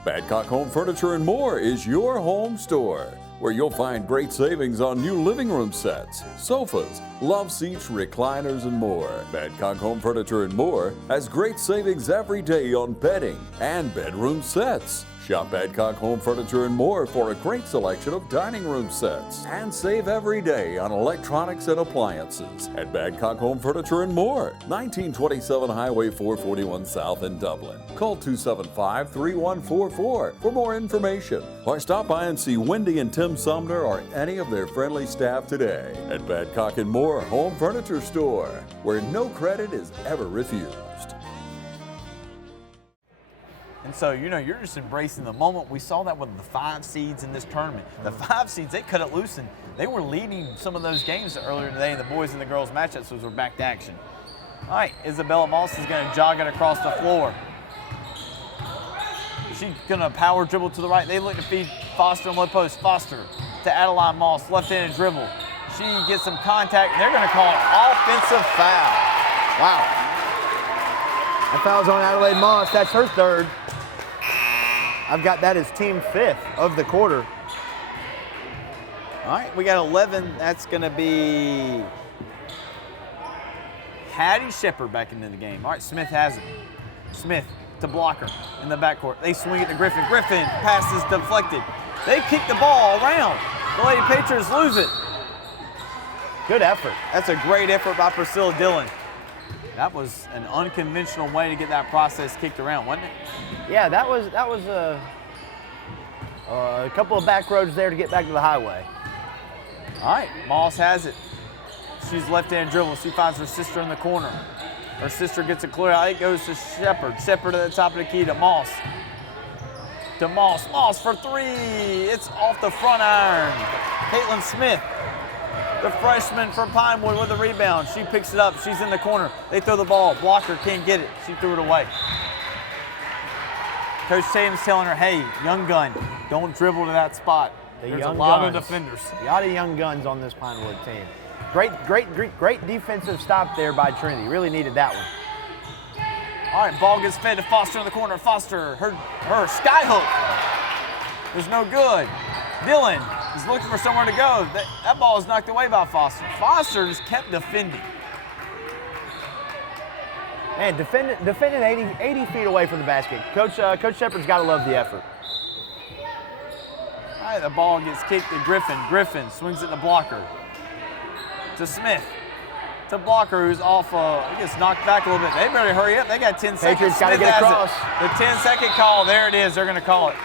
Badcock Home Furniture and More is your home store, where you'll find great savings on new living room sets, sofas, love seats, recliners, and more. Badcock Home Furniture and More has great savings every day on bedding and bedroom sets. Shop Badcock Home Furniture and More for a great selection of dining room sets. And save every day on electronics and appliances at Badcock Home Furniture and More, 1927 Highway 441 South in Dublin. Call 275-3144 for more information, or stop by and see Wendy and Tim Sumner or any of their friendly staff today at Badcock and More Home Furniture Store, where no credit is ever refused. And so, you're just embracing the moment. We saw that with the 5 seeds in this tournament. The 5 seeds, they cut it loose, and they were leading some of those games earlier today in the boys and the girls matchups, as we're back to action. All right, Isabella Moss is going to jog it across the floor. She's going to power dribble to the right. They look to feed Foster on low post. Foster to Adeline Moss, left-handed dribble. She gets some contact, and they're going to call an offensive foul. Wow. That foul's on Adelaide Moss. That's her third. I've got that as team 5th of the quarter. All right, we got 11. That's going to be Hattie Shepard back into the game. All right, Smith has it. Smith to Blocker in the backcourt. They swing it to Griffin. Griffin, pass is deflected. They kick the ball around. The Lady Patriots lose it. Good effort. That's a great effort by Priscilla Dillon. That was an unconventional way to get that process kicked around, wasn't it? Yeah, that was a couple of back roads there to get back to the highway. All right, Moss has it. She's left-hand dribble. She finds her sister in the corner. Her sister gets a clear out. It goes to Shepard. Shepard at the top of the key to Moss. Moss for 3. It's off the front iron. Caitlin Smith, the freshman from Pinewood, with a rebound. She picks it up. She's in the corner. They throw the ball. Blocker can't get it. She threw it away. Coach Tatum's telling her, hey, young gun, don't dribble to that spot. There's a lot of defenders. A lot of young guns on this Pinewood team. Great defensive stop there by Trinity. Really needed that one. All right, ball gets fed to Foster in the corner. Foster, her sky hook is no good. Dylan is looking for somewhere to go. That ball is knocked away by Foster. Foster just kept defending. Man, defending 80 feet away from the basket. Coach Shepard's got to love the effort. All right, the ball gets kicked to Griffin. Griffin swings it to blocker. To Smith. To blocker, who's off. He gets knocked back a little bit. They better hurry up. They got 10 seconds. Patriots got to get across. The 10-second call. There it is. They're going to call it.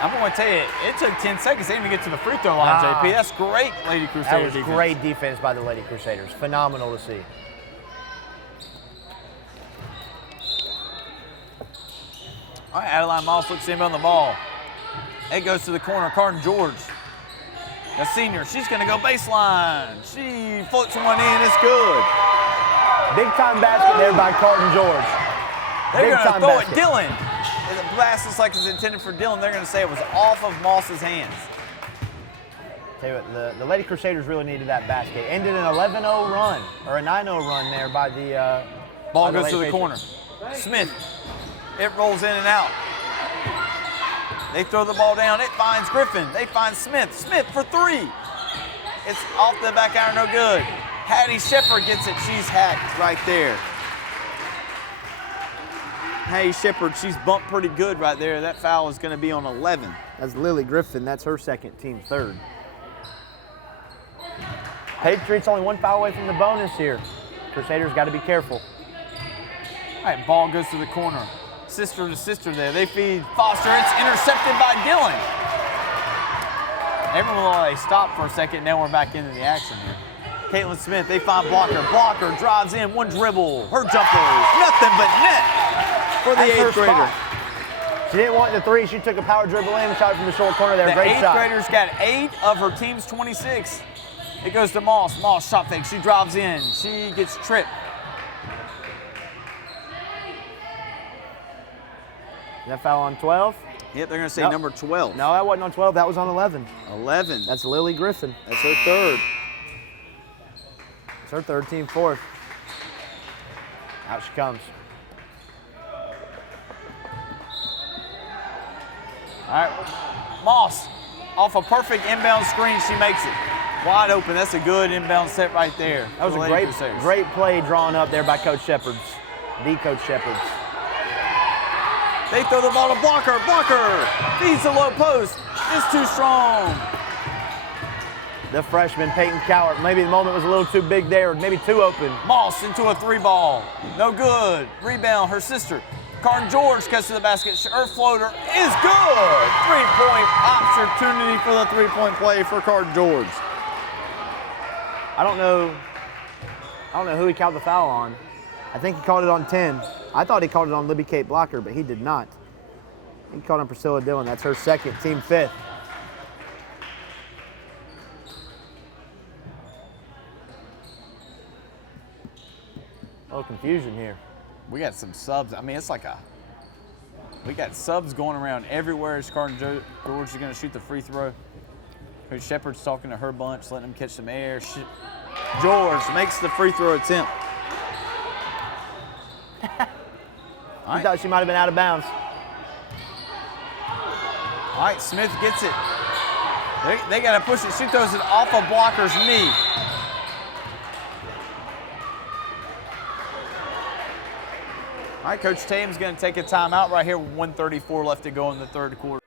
I'm going to tell you, it took 10 seconds to even get to the free throw line, JP. That's great, Lady Crusaders. That was great defense by the Lady Crusaders. Phenomenal to see. All right, Adeline Moss looks in on the ball. It goes to the corner. Carden George, the senior. She's going to go baseline. She floats one in. It's good. Big time basket there by Carden George. They're going to throw it. Dylan. The blast looks like it's intended for Dylan. They're going to say it was off of Moss's hands. Tell you what, the Lady Crusaders really needed that basket. Ended an 11-0 run, or a 9-0 run there by the ball goes to the corner. Smith. It rolls in and out. They throw the ball down. It finds Griffin. They find Smith. Smith for three. It's off the back iron, no good. Hattie Shepard gets it. She's hacked right there. Hattie Shepard, she's bumped pretty good right there. That foul is going to be on 11. That's Lily Griffin. That's her second, team third. Patriots only one foul away from the bonus here. Crusaders got to be careful. All right, ball goes to the corner. Sister to sister there. They feed Foster. It's intercepted by Dylan. Everyone, they stopped for a second. Now we're back into the action here. Caitlin Smith, they find Blocker. Blocker drives in, one dribble. Her jumper, nothing but net for the eighth grader. She didn't want the three. She took a power dribble in, shot from the short corner there. Great shot. The eighth graders got 8 of her team's 26. It goes to Moss. Moss shot fake. She drives in. She gets tripped. Is that foul on 12? Yep, they're going to say number 12. No, that wasn't on 12. That was on 11. 11. That's Lily Griffin. That's her third. It's her third, team fourth. Out she comes. All right, Moss, off a perfect inbound screen, she makes it. Wide open, that's a good inbound set right there. That was a great play drawn up there by Coach Shepard's, Coach Shepard's. They throw the ball to Blocker. Blocker feeds the low post. It's too strong. The freshman, Peyton Cowart, maybe the moment was a little too big there, maybe too open. Moss into a three ball. No good. Rebound, her sister. Carden George cuts to the basket. Her floater is good. 3-point opportunity for the three-point play for Carden George. I don't know who he called the foul on. I think he called it on 10. I thought he called it on Libby Kate Blocker, but he did not. He called on Priscilla Dillon. That's her second, team fifth. A little confusion here. We got some subs. I mean, it's like we got subs going around everywhere as Carden George is going to shoot the free throw. Coach Shepard's talking to her bunch, letting them catch some air. George makes the free throw attempt. I thought she might have been out of bounds. All right, Smith gets it. They got to push it. She throws it off of Blocker's knee. All right, Coach Tatum's going to take a timeout right here with 1:34 left to go in the third quarter.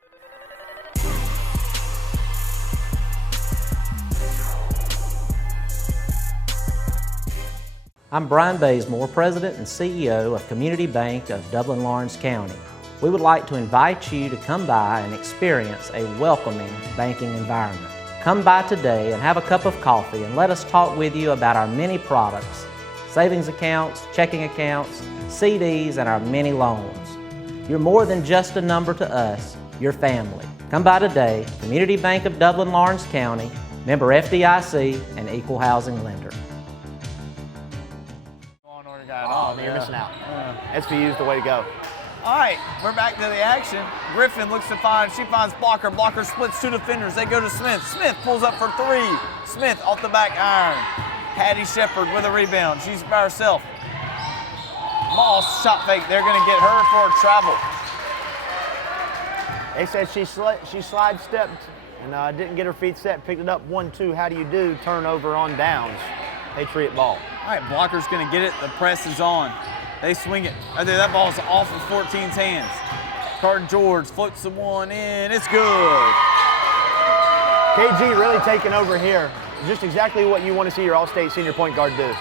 I'm Brian Bazemore, President and CEO of Community Bank of Dublin-Lawrence County. We would like to invite you to come by and experience a welcoming banking environment. Come by today and have a cup of coffee and let us talk with you about our many products, savings accounts, checking accounts, CDs, and our many loans. You're more than just a number to us, you're family. Come by today, Community Bank of Dublin-Lawrence County, member FDIC, and equal housing lender. Oh, you're missing out. SVU's the way to go. All right, we're back to the action. Griffin looks to find, she finds Blocker. Blocker splits two defenders. They go to Smith. Smith pulls up for three. Smith off the back iron. Hattie Shepard with a rebound. She's by herself. Moss, shot fake. They're going to get her for a travel. They said she slide stepped and didn't get her feet set, picked it up 1-2. How do you do? Turnover on downs. Patriot ball. All right, blocker's going to get it. The press is on. They swing it. I think that ball's off of 14's hands. Carton George flips the one in. It's good. KG really taking over here. Just exactly what you want to see your All-State senior point guard do.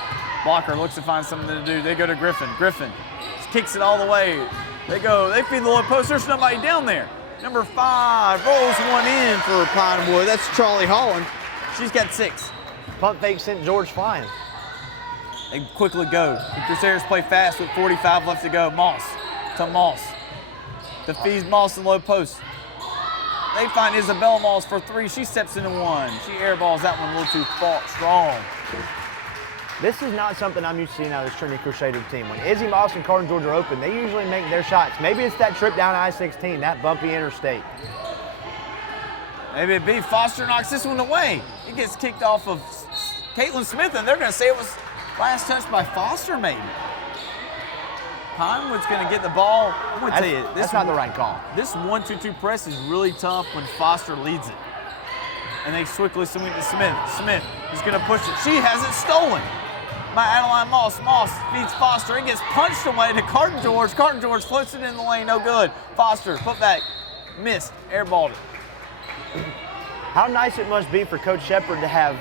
Blocker looks to find something to do. They go to Griffin. Griffin kicks it all the way. They feed the low post. There's nobody down there. Number 5 rolls one in for Pinewood. That's Charlie Holland. She's got 6. Pump fake sent George flying. They quickly go. The Crusaders play fast with 45 left to go. Moss to Moss. Defeats Moss in low post. They find Isabella Moss for 3. She steps into 1. She airballs that one a little too strong. This is not something I'm used to seeing out of this Trinity Crusader team. When Izzy Moss and Carton George are open, they usually make their shots. Maybe it's that trip down I-16, that bumpy interstate. Maybe it be Foster knocks this one away. It gets kicked off of Caitlin Smith, and they're going to say it was last touch by Foster, maybe. Pinewood's going to get the ball. I'm going to tell you, that's not the right call. This 1-2-2 press is really tough when Foster leads it. And they quickly swing it to Smith. Smith is going to push it. She has it stolen by Adeline Moss. Moss feeds Foster. It gets punched away to Carton George. Carton George flips it in the lane. No good. Foster, put back. Missed. Airballed it. How nice it must be for Coach Shepard to have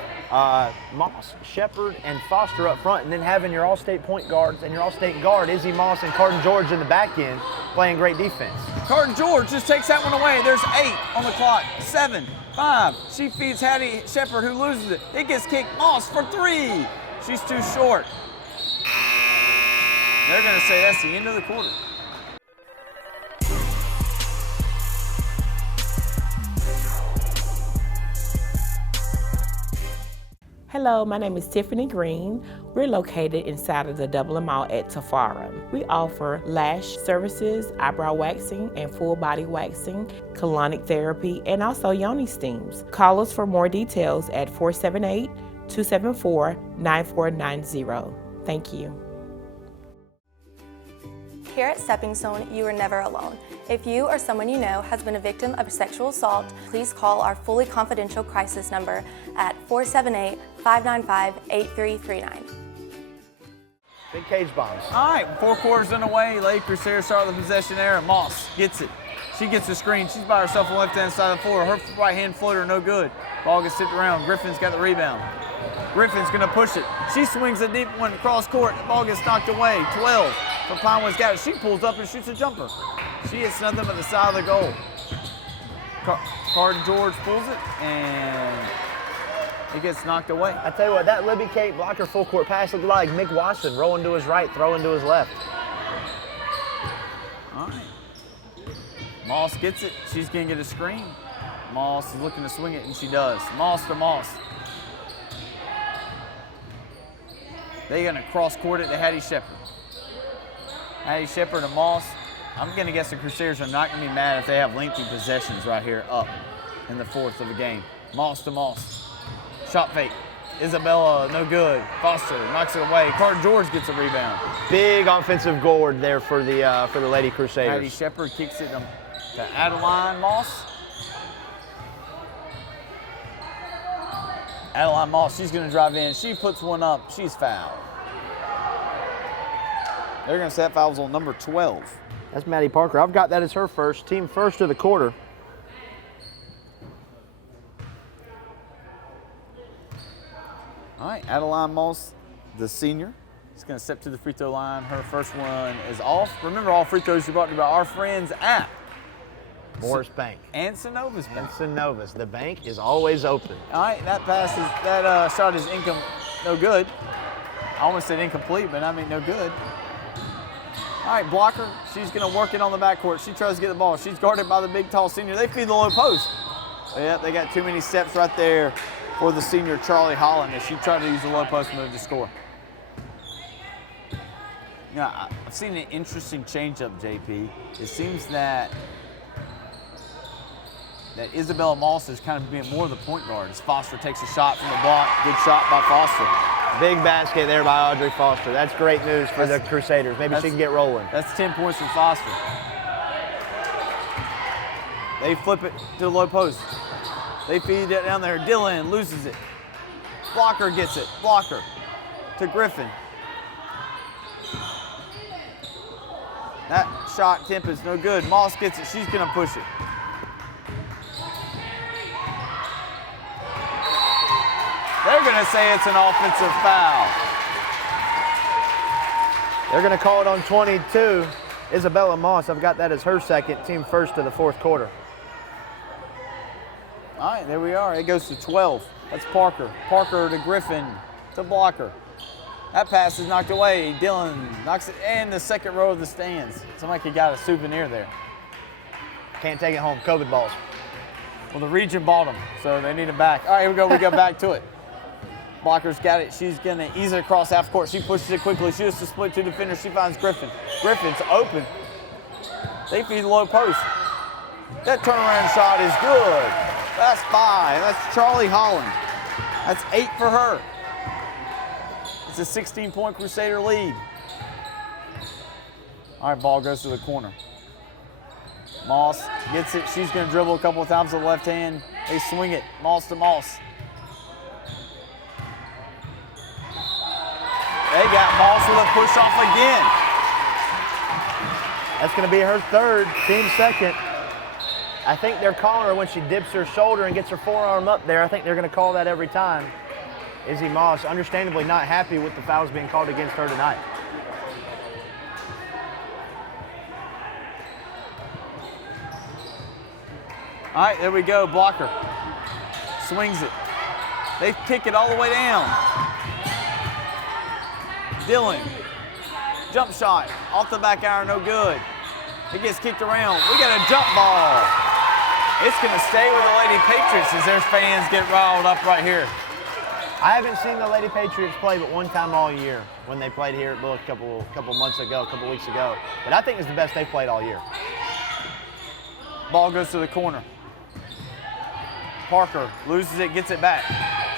Moss, Shepard, and Foster up front, and then having your All-State point guards and your All-State guard, Izzy Moss and Carton George in the back end, playing great defense. Carton George just takes that one away. There's 8 on the clock. 7, 5. She feeds Hattie Shepard, who loses it. It gets kicked. Moss for 3. She's too short. They're going to say that's the end of the quarter. Hello, my name is Tiffany Green. We're located inside of the Dublin Mall at Tafara. We offer lash services, eyebrow waxing, and full body waxing, colonic therapy, and also yoni steams. Call us for more details at 478-274-9490. Thank you. Here at Stepping Stone, you are never alone. If you or someone you know has been a victim of sexual assault, please call our fully confidential crisis number at 478-595-8339. Big cage bombs. All right, 4 quarters in a way. Lady Crusaders start the possession era. Moss gets it. She gets the screen. She's by herself on the left-hand side of the floor. Her right-hand floater, no good. Ball gets tipped around. Griffin's got the rebound. Griffin's going to push it. She swings a deep one across court. The ball gets knocked away. 12 for Pinewood's got it. She pulls up and shoots a jumper. She hits nothing but the side of the goal. Carton George pulls it, and it gets knocked away. I tell you what, that Libby Kate blocker full court pass looked like Mick Watson rolling to his right, throwing to his left. All right. Moss gets it. She's going to get a screen. Moss is looking to swing it, and she does. Moss to Moss. They're going to cross court it to Hattie Shepard. Hattie Shepard and Moss. I'm going to guess the Crusaders are not going to be mad if they have lengthy possessions right here up in the 4th of the game. Moss to Moss. Shot fake. Isabella, no good. Foster knocks it away. Carton George gets a rebound. Big offensive goal there for the Lady Crusaders. Hattie Shepard kicks it to Adeline Moss. Adeline Moss, she's going to drive in. She puts one up. She's fouled. They're going to say that foul was on number 12. That's Maddie Parker. I've got that as her first, team first of the quarter. All right, Adeline Moss, the senior, is going to step to the free throw line. Her first one is off. Remember, all free throws are brought to you by our friends at Morris Bank. And Synovus Bank. And Synovus. The bank is always open. All right, that pass is, that shot is no good. I almost said incomplete, but I mean no good. All right, blocker. She's going to work it on the backcourt. She tries to get the ball. She's guarded by the big, tall senior. They feed the low post. Yep, they got too many steps right there for the senior, Charlie Holland, as she tried to use the low post move to score. You know, I've seen an interesting change-up, JP. It seems that Isabella Moss is kind of being more of the point guard as Foster takes a shot from the block. Good shot by Foster. Big basket there by Audrey Foster. That's great news for the Crusaders. Maybe she can get rolling. That's 10 points from Foster. They flip it to the low post. They feed it down there. Dillon loses it. Blocker gets it. Blocker to Griffin. That shot temp is no good. Moss gets it. She's going to push it. They're going to say it's an offensive foul. They're going to call it on 22. Isabella Moss, I've got that as her second, team first of the fourth quarter. All right, there we are. It goes to 12. That's Parker. Parker to Griffin to Blocker. That pass is knocked away. Dillon knocks it in the second row of the stands. Somebody could got a souvenir there. Can't take it home. COVID balls. Well, the region bought them, so they need it back. All right, here we go. We go back to it. Blocker's got it. She's going to ease it across half court. She pushes it quickly. She has to split two defenders. She finds Griffin. Griffin's open. They feed the low post. That turnaround shot is good. That's 5. That's Charlie Holland. That's 8 for her. It's a 16-point Crusader lead. All right, ball goes to the corner. Moss gets it. She's going to dribble a couple of times with the left hand. They swing it. Moss to Moss. They got Moss with a push off again. That's going to be her third, team second. I think they're calling her when she dips her shoulder and gets her forearm up there. I think they're going to call that every time. Izzy Moss, understandably not happy with the fouls being called against her tonight. All right, there we go. Blocker swings it. They kick it all the way down. Dillon, jump shot off the back iron, no good. It gets kicked around. We got a jump ball. It's going to stay with the Lady Patriots as their fans get riled up right here. I haven't seen the Lady Patriots play but one time all year when they played here at Bull a couple months ago, a couple weeks ago. But I think it's the best they've played all year. Ball goes to the corner. Parker loses it, gets it back.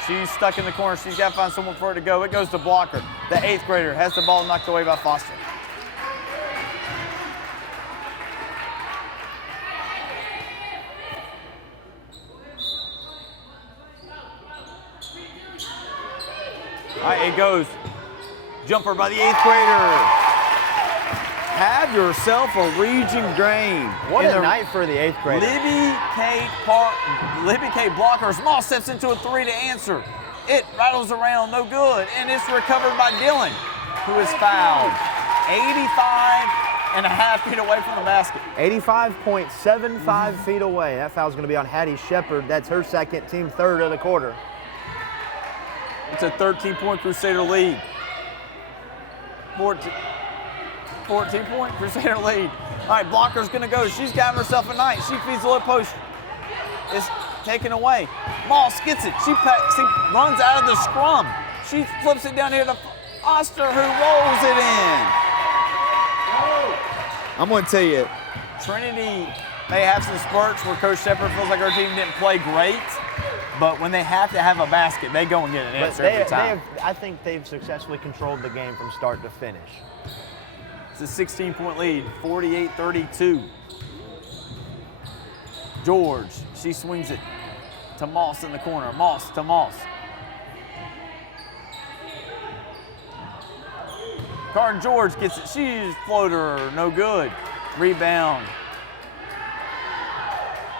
She's stuck in the corner. She's got to find someone for her to go. It goes to Blocker. The 8th grader has the ball knocked away by Foster. All right, it goes. Jumper by the 8th grader. Have yourself a region game. What a night for the 8th grader. Libby K. Blocker. Moss steps into a 3 to answer. It rattles around, no good, and it's recovered by Dillon, who is fouled. 85.5 feet away from the basket. 85.75 feet away. That foul's going to be on Hattie Shepard. That's her second, team third of the quarter. It's a 13-point Crusader lead. 14-point Crusader lead. All right, Blocker's going to go. She's got herself a night. She feeds the low post. It's taken away. Moss gets it. She runs out of the scrum. She flips it down here to Foster, who rolls it in. I'm going to tell you, Trinity may have some spurts where Coach Shepard feels like our team didn't play great, but when they have to have a basket, they go and get an answer every time. I think they've successfully controlled the game from start to finish. It's a 16-point lead, 48-32. George, she swings it to Moss in the corner. Moss to Moss. Carden George gets it. She's floater, no good. Rebound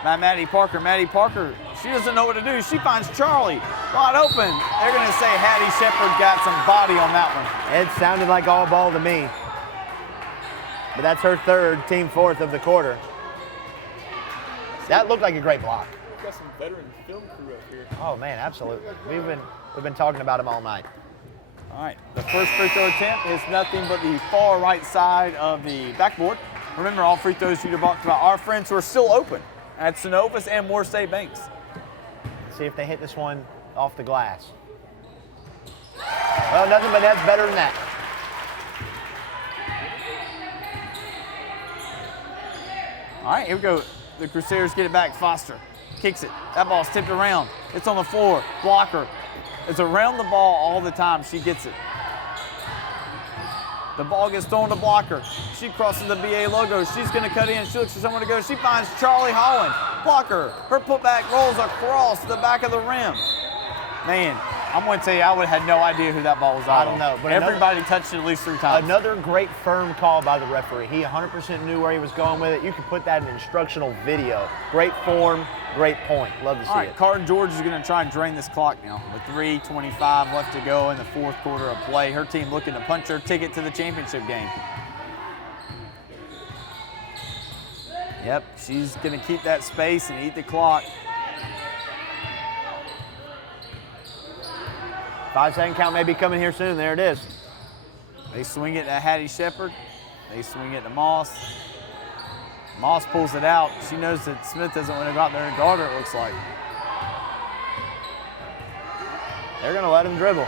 by Maddie Parker. Maddie Parker, she doesn't know what to do. She finds Charlie wide open. They're going to say Hattie Shepard got some body on that one. It sounded like all ball to me. But that's her third, team fourth of the quarter. That looked like a great block. We've got some veteran film crew up here. Oh man, absolutely. We've been talking about them all night. All right, the first free throw attempt is nothing but the far right side of the backboard. Remember, all free throws you talked about our friends who are still open at Synovus and Moore State Banks. Let's see if they hit this one off the glass. Well, nothing but that's better than that. All right, here we go. The Crusaders get it back. Foster kicks it. That ball's tipped around. It's on the floor. Blocker is around the ball all the time. She gets it. The ball gets thrown to blocker. She crosses the BA logo. She's going to cut in. She looks for someone to go. She finds Charlie Holland. Blocker. Her putback rolls across the back of the rim. Man, I'm going to tell you, I would have had no idea who that ball was on. I don't know, but everybody touched it at least 3 times. Another great firm call by the referee. He 100% knew where he was going with it. You can put that in instructional video. Great form, great point. Love to see All right, it. Carden George is going to try and drain this clock now with 3:25 left to go in the 4th quarter of play. Her team looking to punch her ticket to the championship game. Yep, she's going to keep that space and eat the clock. 5-second count may be coming here soon. There it is. They swing it to Hattie Shepard. They swing it to Moss. Moss pulls it out. She knows that Smith doesn't want to go out there and guard her, it looks like. They're going to let him dribble.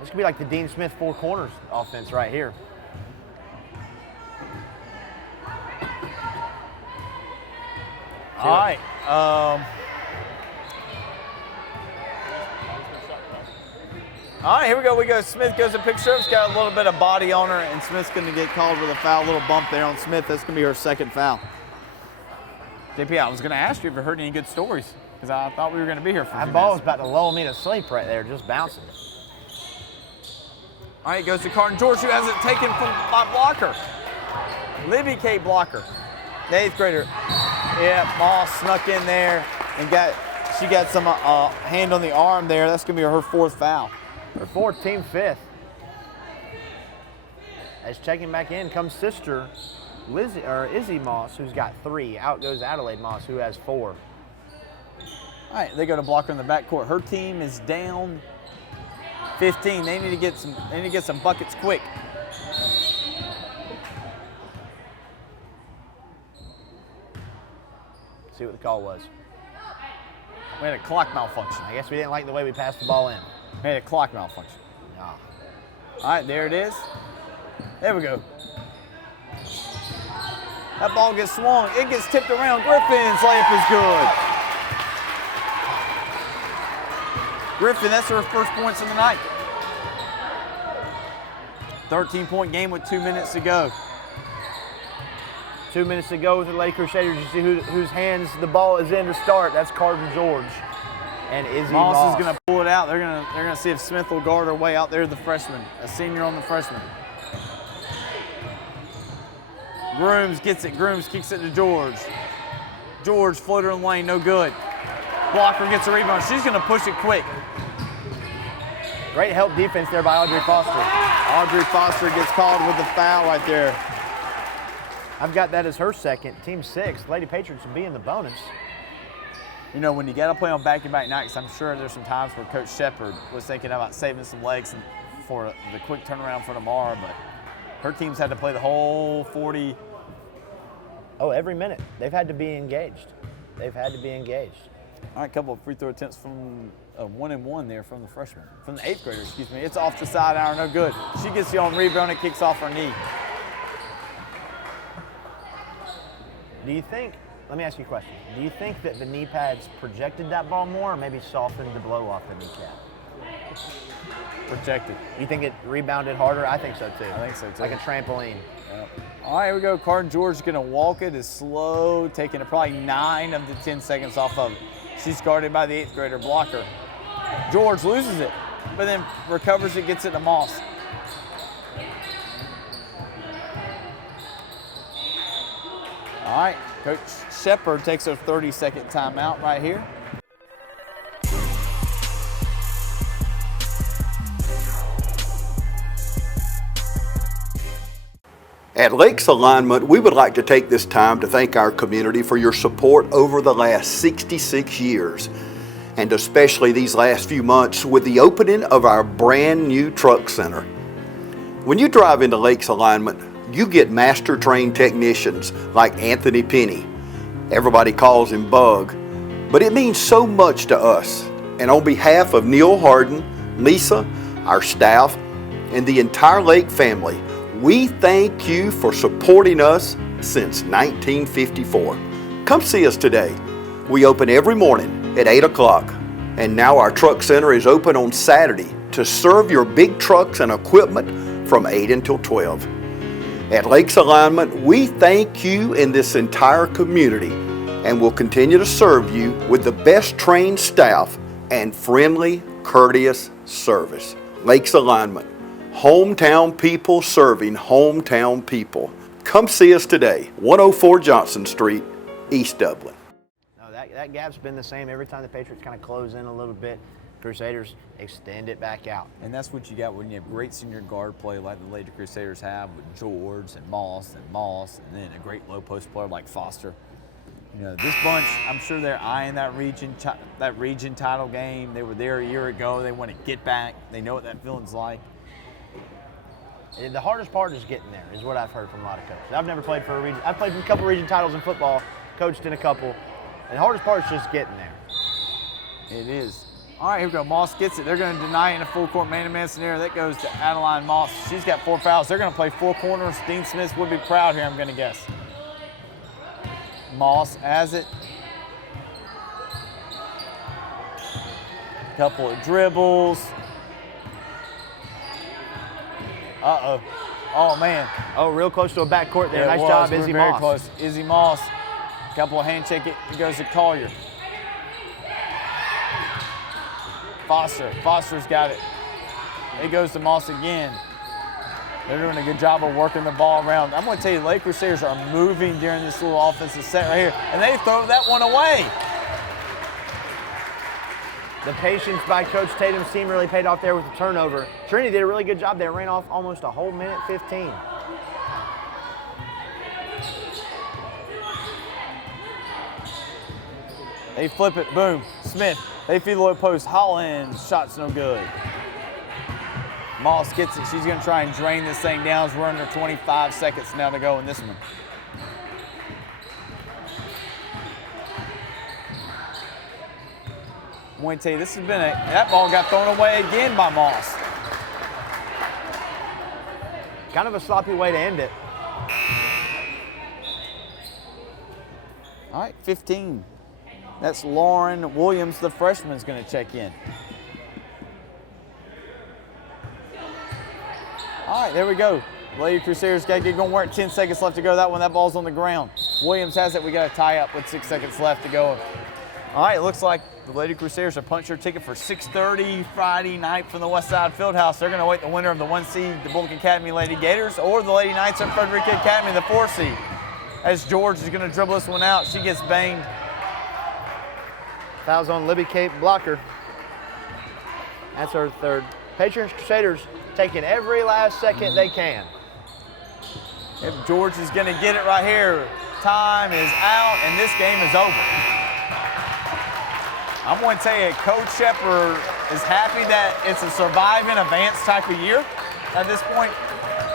This could be like the Dean Smith 4 corners offense right here. All right. All right, here we go. Smith goes and picks her up. She's got a little bit of body on her, and Smith's going to get called with a foul. A little bump there on Smith. That's going to be her 2nd foul. JP, I was going to ask you if you heard any good stories, because I thought we were going to be here for a few That ball was minutes. about to lull me to sleep right there, just bouncing. All right, goes to Carden George, who has it taken from my blocker. Libby K. Blocker, the 8th grader. Yeah, Moss snuck in there and she got some hand on the arm there. That's going to be her 4th foul. Her 4th, team 5th. As checking back in comes sister Izzy Moss, who's got 3. Out goes Adelaide Moss, who has 4. All right, they go to blocker in the backcourt. Her team is down 15. They need to get some buckets quick. See what the call was. We had a clock malfunction. I guess we didn't like the way we passed the ball in. We had a clock malfunction. Nah. All right, there it is. There we go. That ball gets swung. It gets tipped around. Griffin's layup is good. Griffin, that's her 1st points of the night. 13-point game with 2 minutes to go. 2 minutes to go with the Lady Crusaders. You see whose hands the ball is in to start. That's Carden George and Izzy Moss. Moss is going to pull it out. They're going to see if Smith will guard her way out there. The freshman, a senior on the freshman. Grooms gets it. Grooms kicks it to George. George floater in the lane, no good. Blocker gets a rebound. She's going to push it quick. Great help defense there by Audrey Foster. Audrey Foster gets called with a foul right there. I've got that as her 2nd, team 6. Lady Patriots will be in the bonus. You know, when you got to play on back-to-back nights, I'm sure there's some times where Coach Shepard was thinking about saving some legs for the quick turnaround for tomorrow, but her team's had to play the whole 40. Oh, every minute. They've had to be engaged. They've had to be engaged. All right, a couple of free throw attempts from 1-and-1 there from the freshman, from the 8th grader, excuse me. It's off the side iron, no good. She gets the on rebound and kicks off her knee. Do you think, let me ask you a question. Do you think that the knee pads projected that ball more or maybe softened the blow off the kneecap? Projected. You think it rebounded harder? I think so too. I think so too. Like a trampoline. Yep. All right, here we go. Carden George is going to walk it. It's slow, taking probably 9 of the 10 seconds off of it. She's guarded by the 8th grader blocker. George loses it, but then recovers it, gets it to Moss. All right, Coach Shepard takes a 30-second timeout right here. At Lakes Alignment, we would like to take this time to thank our community for your support over the last 66 years, and especially these last few months with the opening of our brand new truck center. When you drive into Lakes Alignment, you get master trained technicians like Anthony Penny. Everybody calls him Bug, but it means so much to us. And on behalf of Neil Harden, Lisa, our staff, and the entire Lake family, we thank you for supporting us since 1954. Come see us today. We open every morning at 8 o'clock. And now our truck center is open on Saturday to serve your big trucks and equipment from 8 until 12. At Lakes Alignment, we thank you and this entire community and will continue to serve you with the best trained staff and friendly, courteous service. Lakes Alignment, hometown people serving hometown people. Come see us today, 104 Johnson Street, East Dublin. That gap's been the same every time the Patriots kind of close in a little bit. Crusaders extend it back out. And that's what you got when you have great senior guard play like the Lady Crusaders have with George and Moss, and then a great low post player like Foster. You know, this bunch, I'm sure they're eyeing that region title game. They were there a year ago. They want to get back. They know what that feeling's like. The hardest part is getting there, is what I've heard from a lot of coaches. I've never played for a region. I've played in a couple region titles in football, coached in a couple. And the hardest part is just getting there. It is. All right, here we go. Moss gets it. They're going to deny it in a full court man-to-man scenario. That goes to Adeline Moss. She's got 4 fouls. They're going to play 4 corners. Dean Smith would be proud here, I'm going to guess. Moss has it. Couple of dribbles. Uh-oh. Oh, man. Oh, real close to a backcourt there. Yeah, nice job, Izzy Moss. Very close. Izzy Moss. Couple of handshake. It goes to Collier. Foster's got it. It goes to Moss again. They're doing a good job of working the ball around. I'm going to tell you, the Lake Crusaders are moving during this little offensive set right here, and they throw that one away. The patience by Coach Tatum's team really paid off there with the turnover. Trinity did a really good job there. Ran off almost a whole minute 15. They flip it, boom, Smith. They feed the low post, Holland, shot's no good. Moss gets it, she's gonna try and drain this thing down. We're under 25 seconds now to go in this one. I'm going to tell you, this has been that ball got thrown away again by Moss. Kind of a sloppy way to end it. All right, 15. That's Lauren Williams, the freshman, is going to check in. All right, there we go. Lady Crusaders got to get going. We're at 10 seconds left to go. That ball's on the ground. Williams has it. We got to tie up with 6 seconds left to go. All right, it looks like the Lady Crusaders are punched their ticket for 6:30 Friday night from the Westside Fieldhouse. They're going to await the winner of the 1 seed, the Bullock Academy Lady Gators, or the Lady Knights of Frederica Academy, the 4 seed. As George is going to dribble this one out, she gets banged. Fouls on Libby Cape blocker. That's her third. Patriots Crusaders taking every last second they can. If George is going to get it right here, time is out and this game is over. I'm going to tell you, Coach Shepard is happy that it's a survive in advance type of year at this point,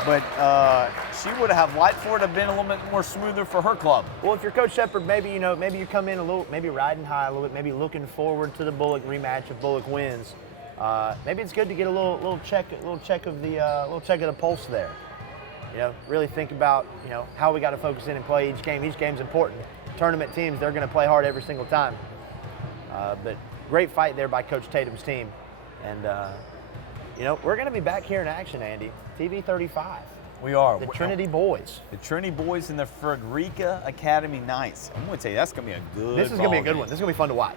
but she would have liked for it to have been a little bit more smoother for her club. Well, if you're Coach Shepard, maybe you come in a little, maybe riding high a little bit, maybe looking forward to the Bullock rematch if Bullock wins. Maybe it's good to get a little check of the pulse there. You know, really think about how we got to focus in and play each game. Each game's important. Tournament teams, they're going to play hard every single time. But great fight there by Coach Tatum's team, and we're going to be back here in action, Andy. TV 35. We are. The Trinity boys. The Trinity boys and the Frederica Academy Knights. I'm going to tell you, that's going to be a good This is going to be a good one. This is going to be fun to watch.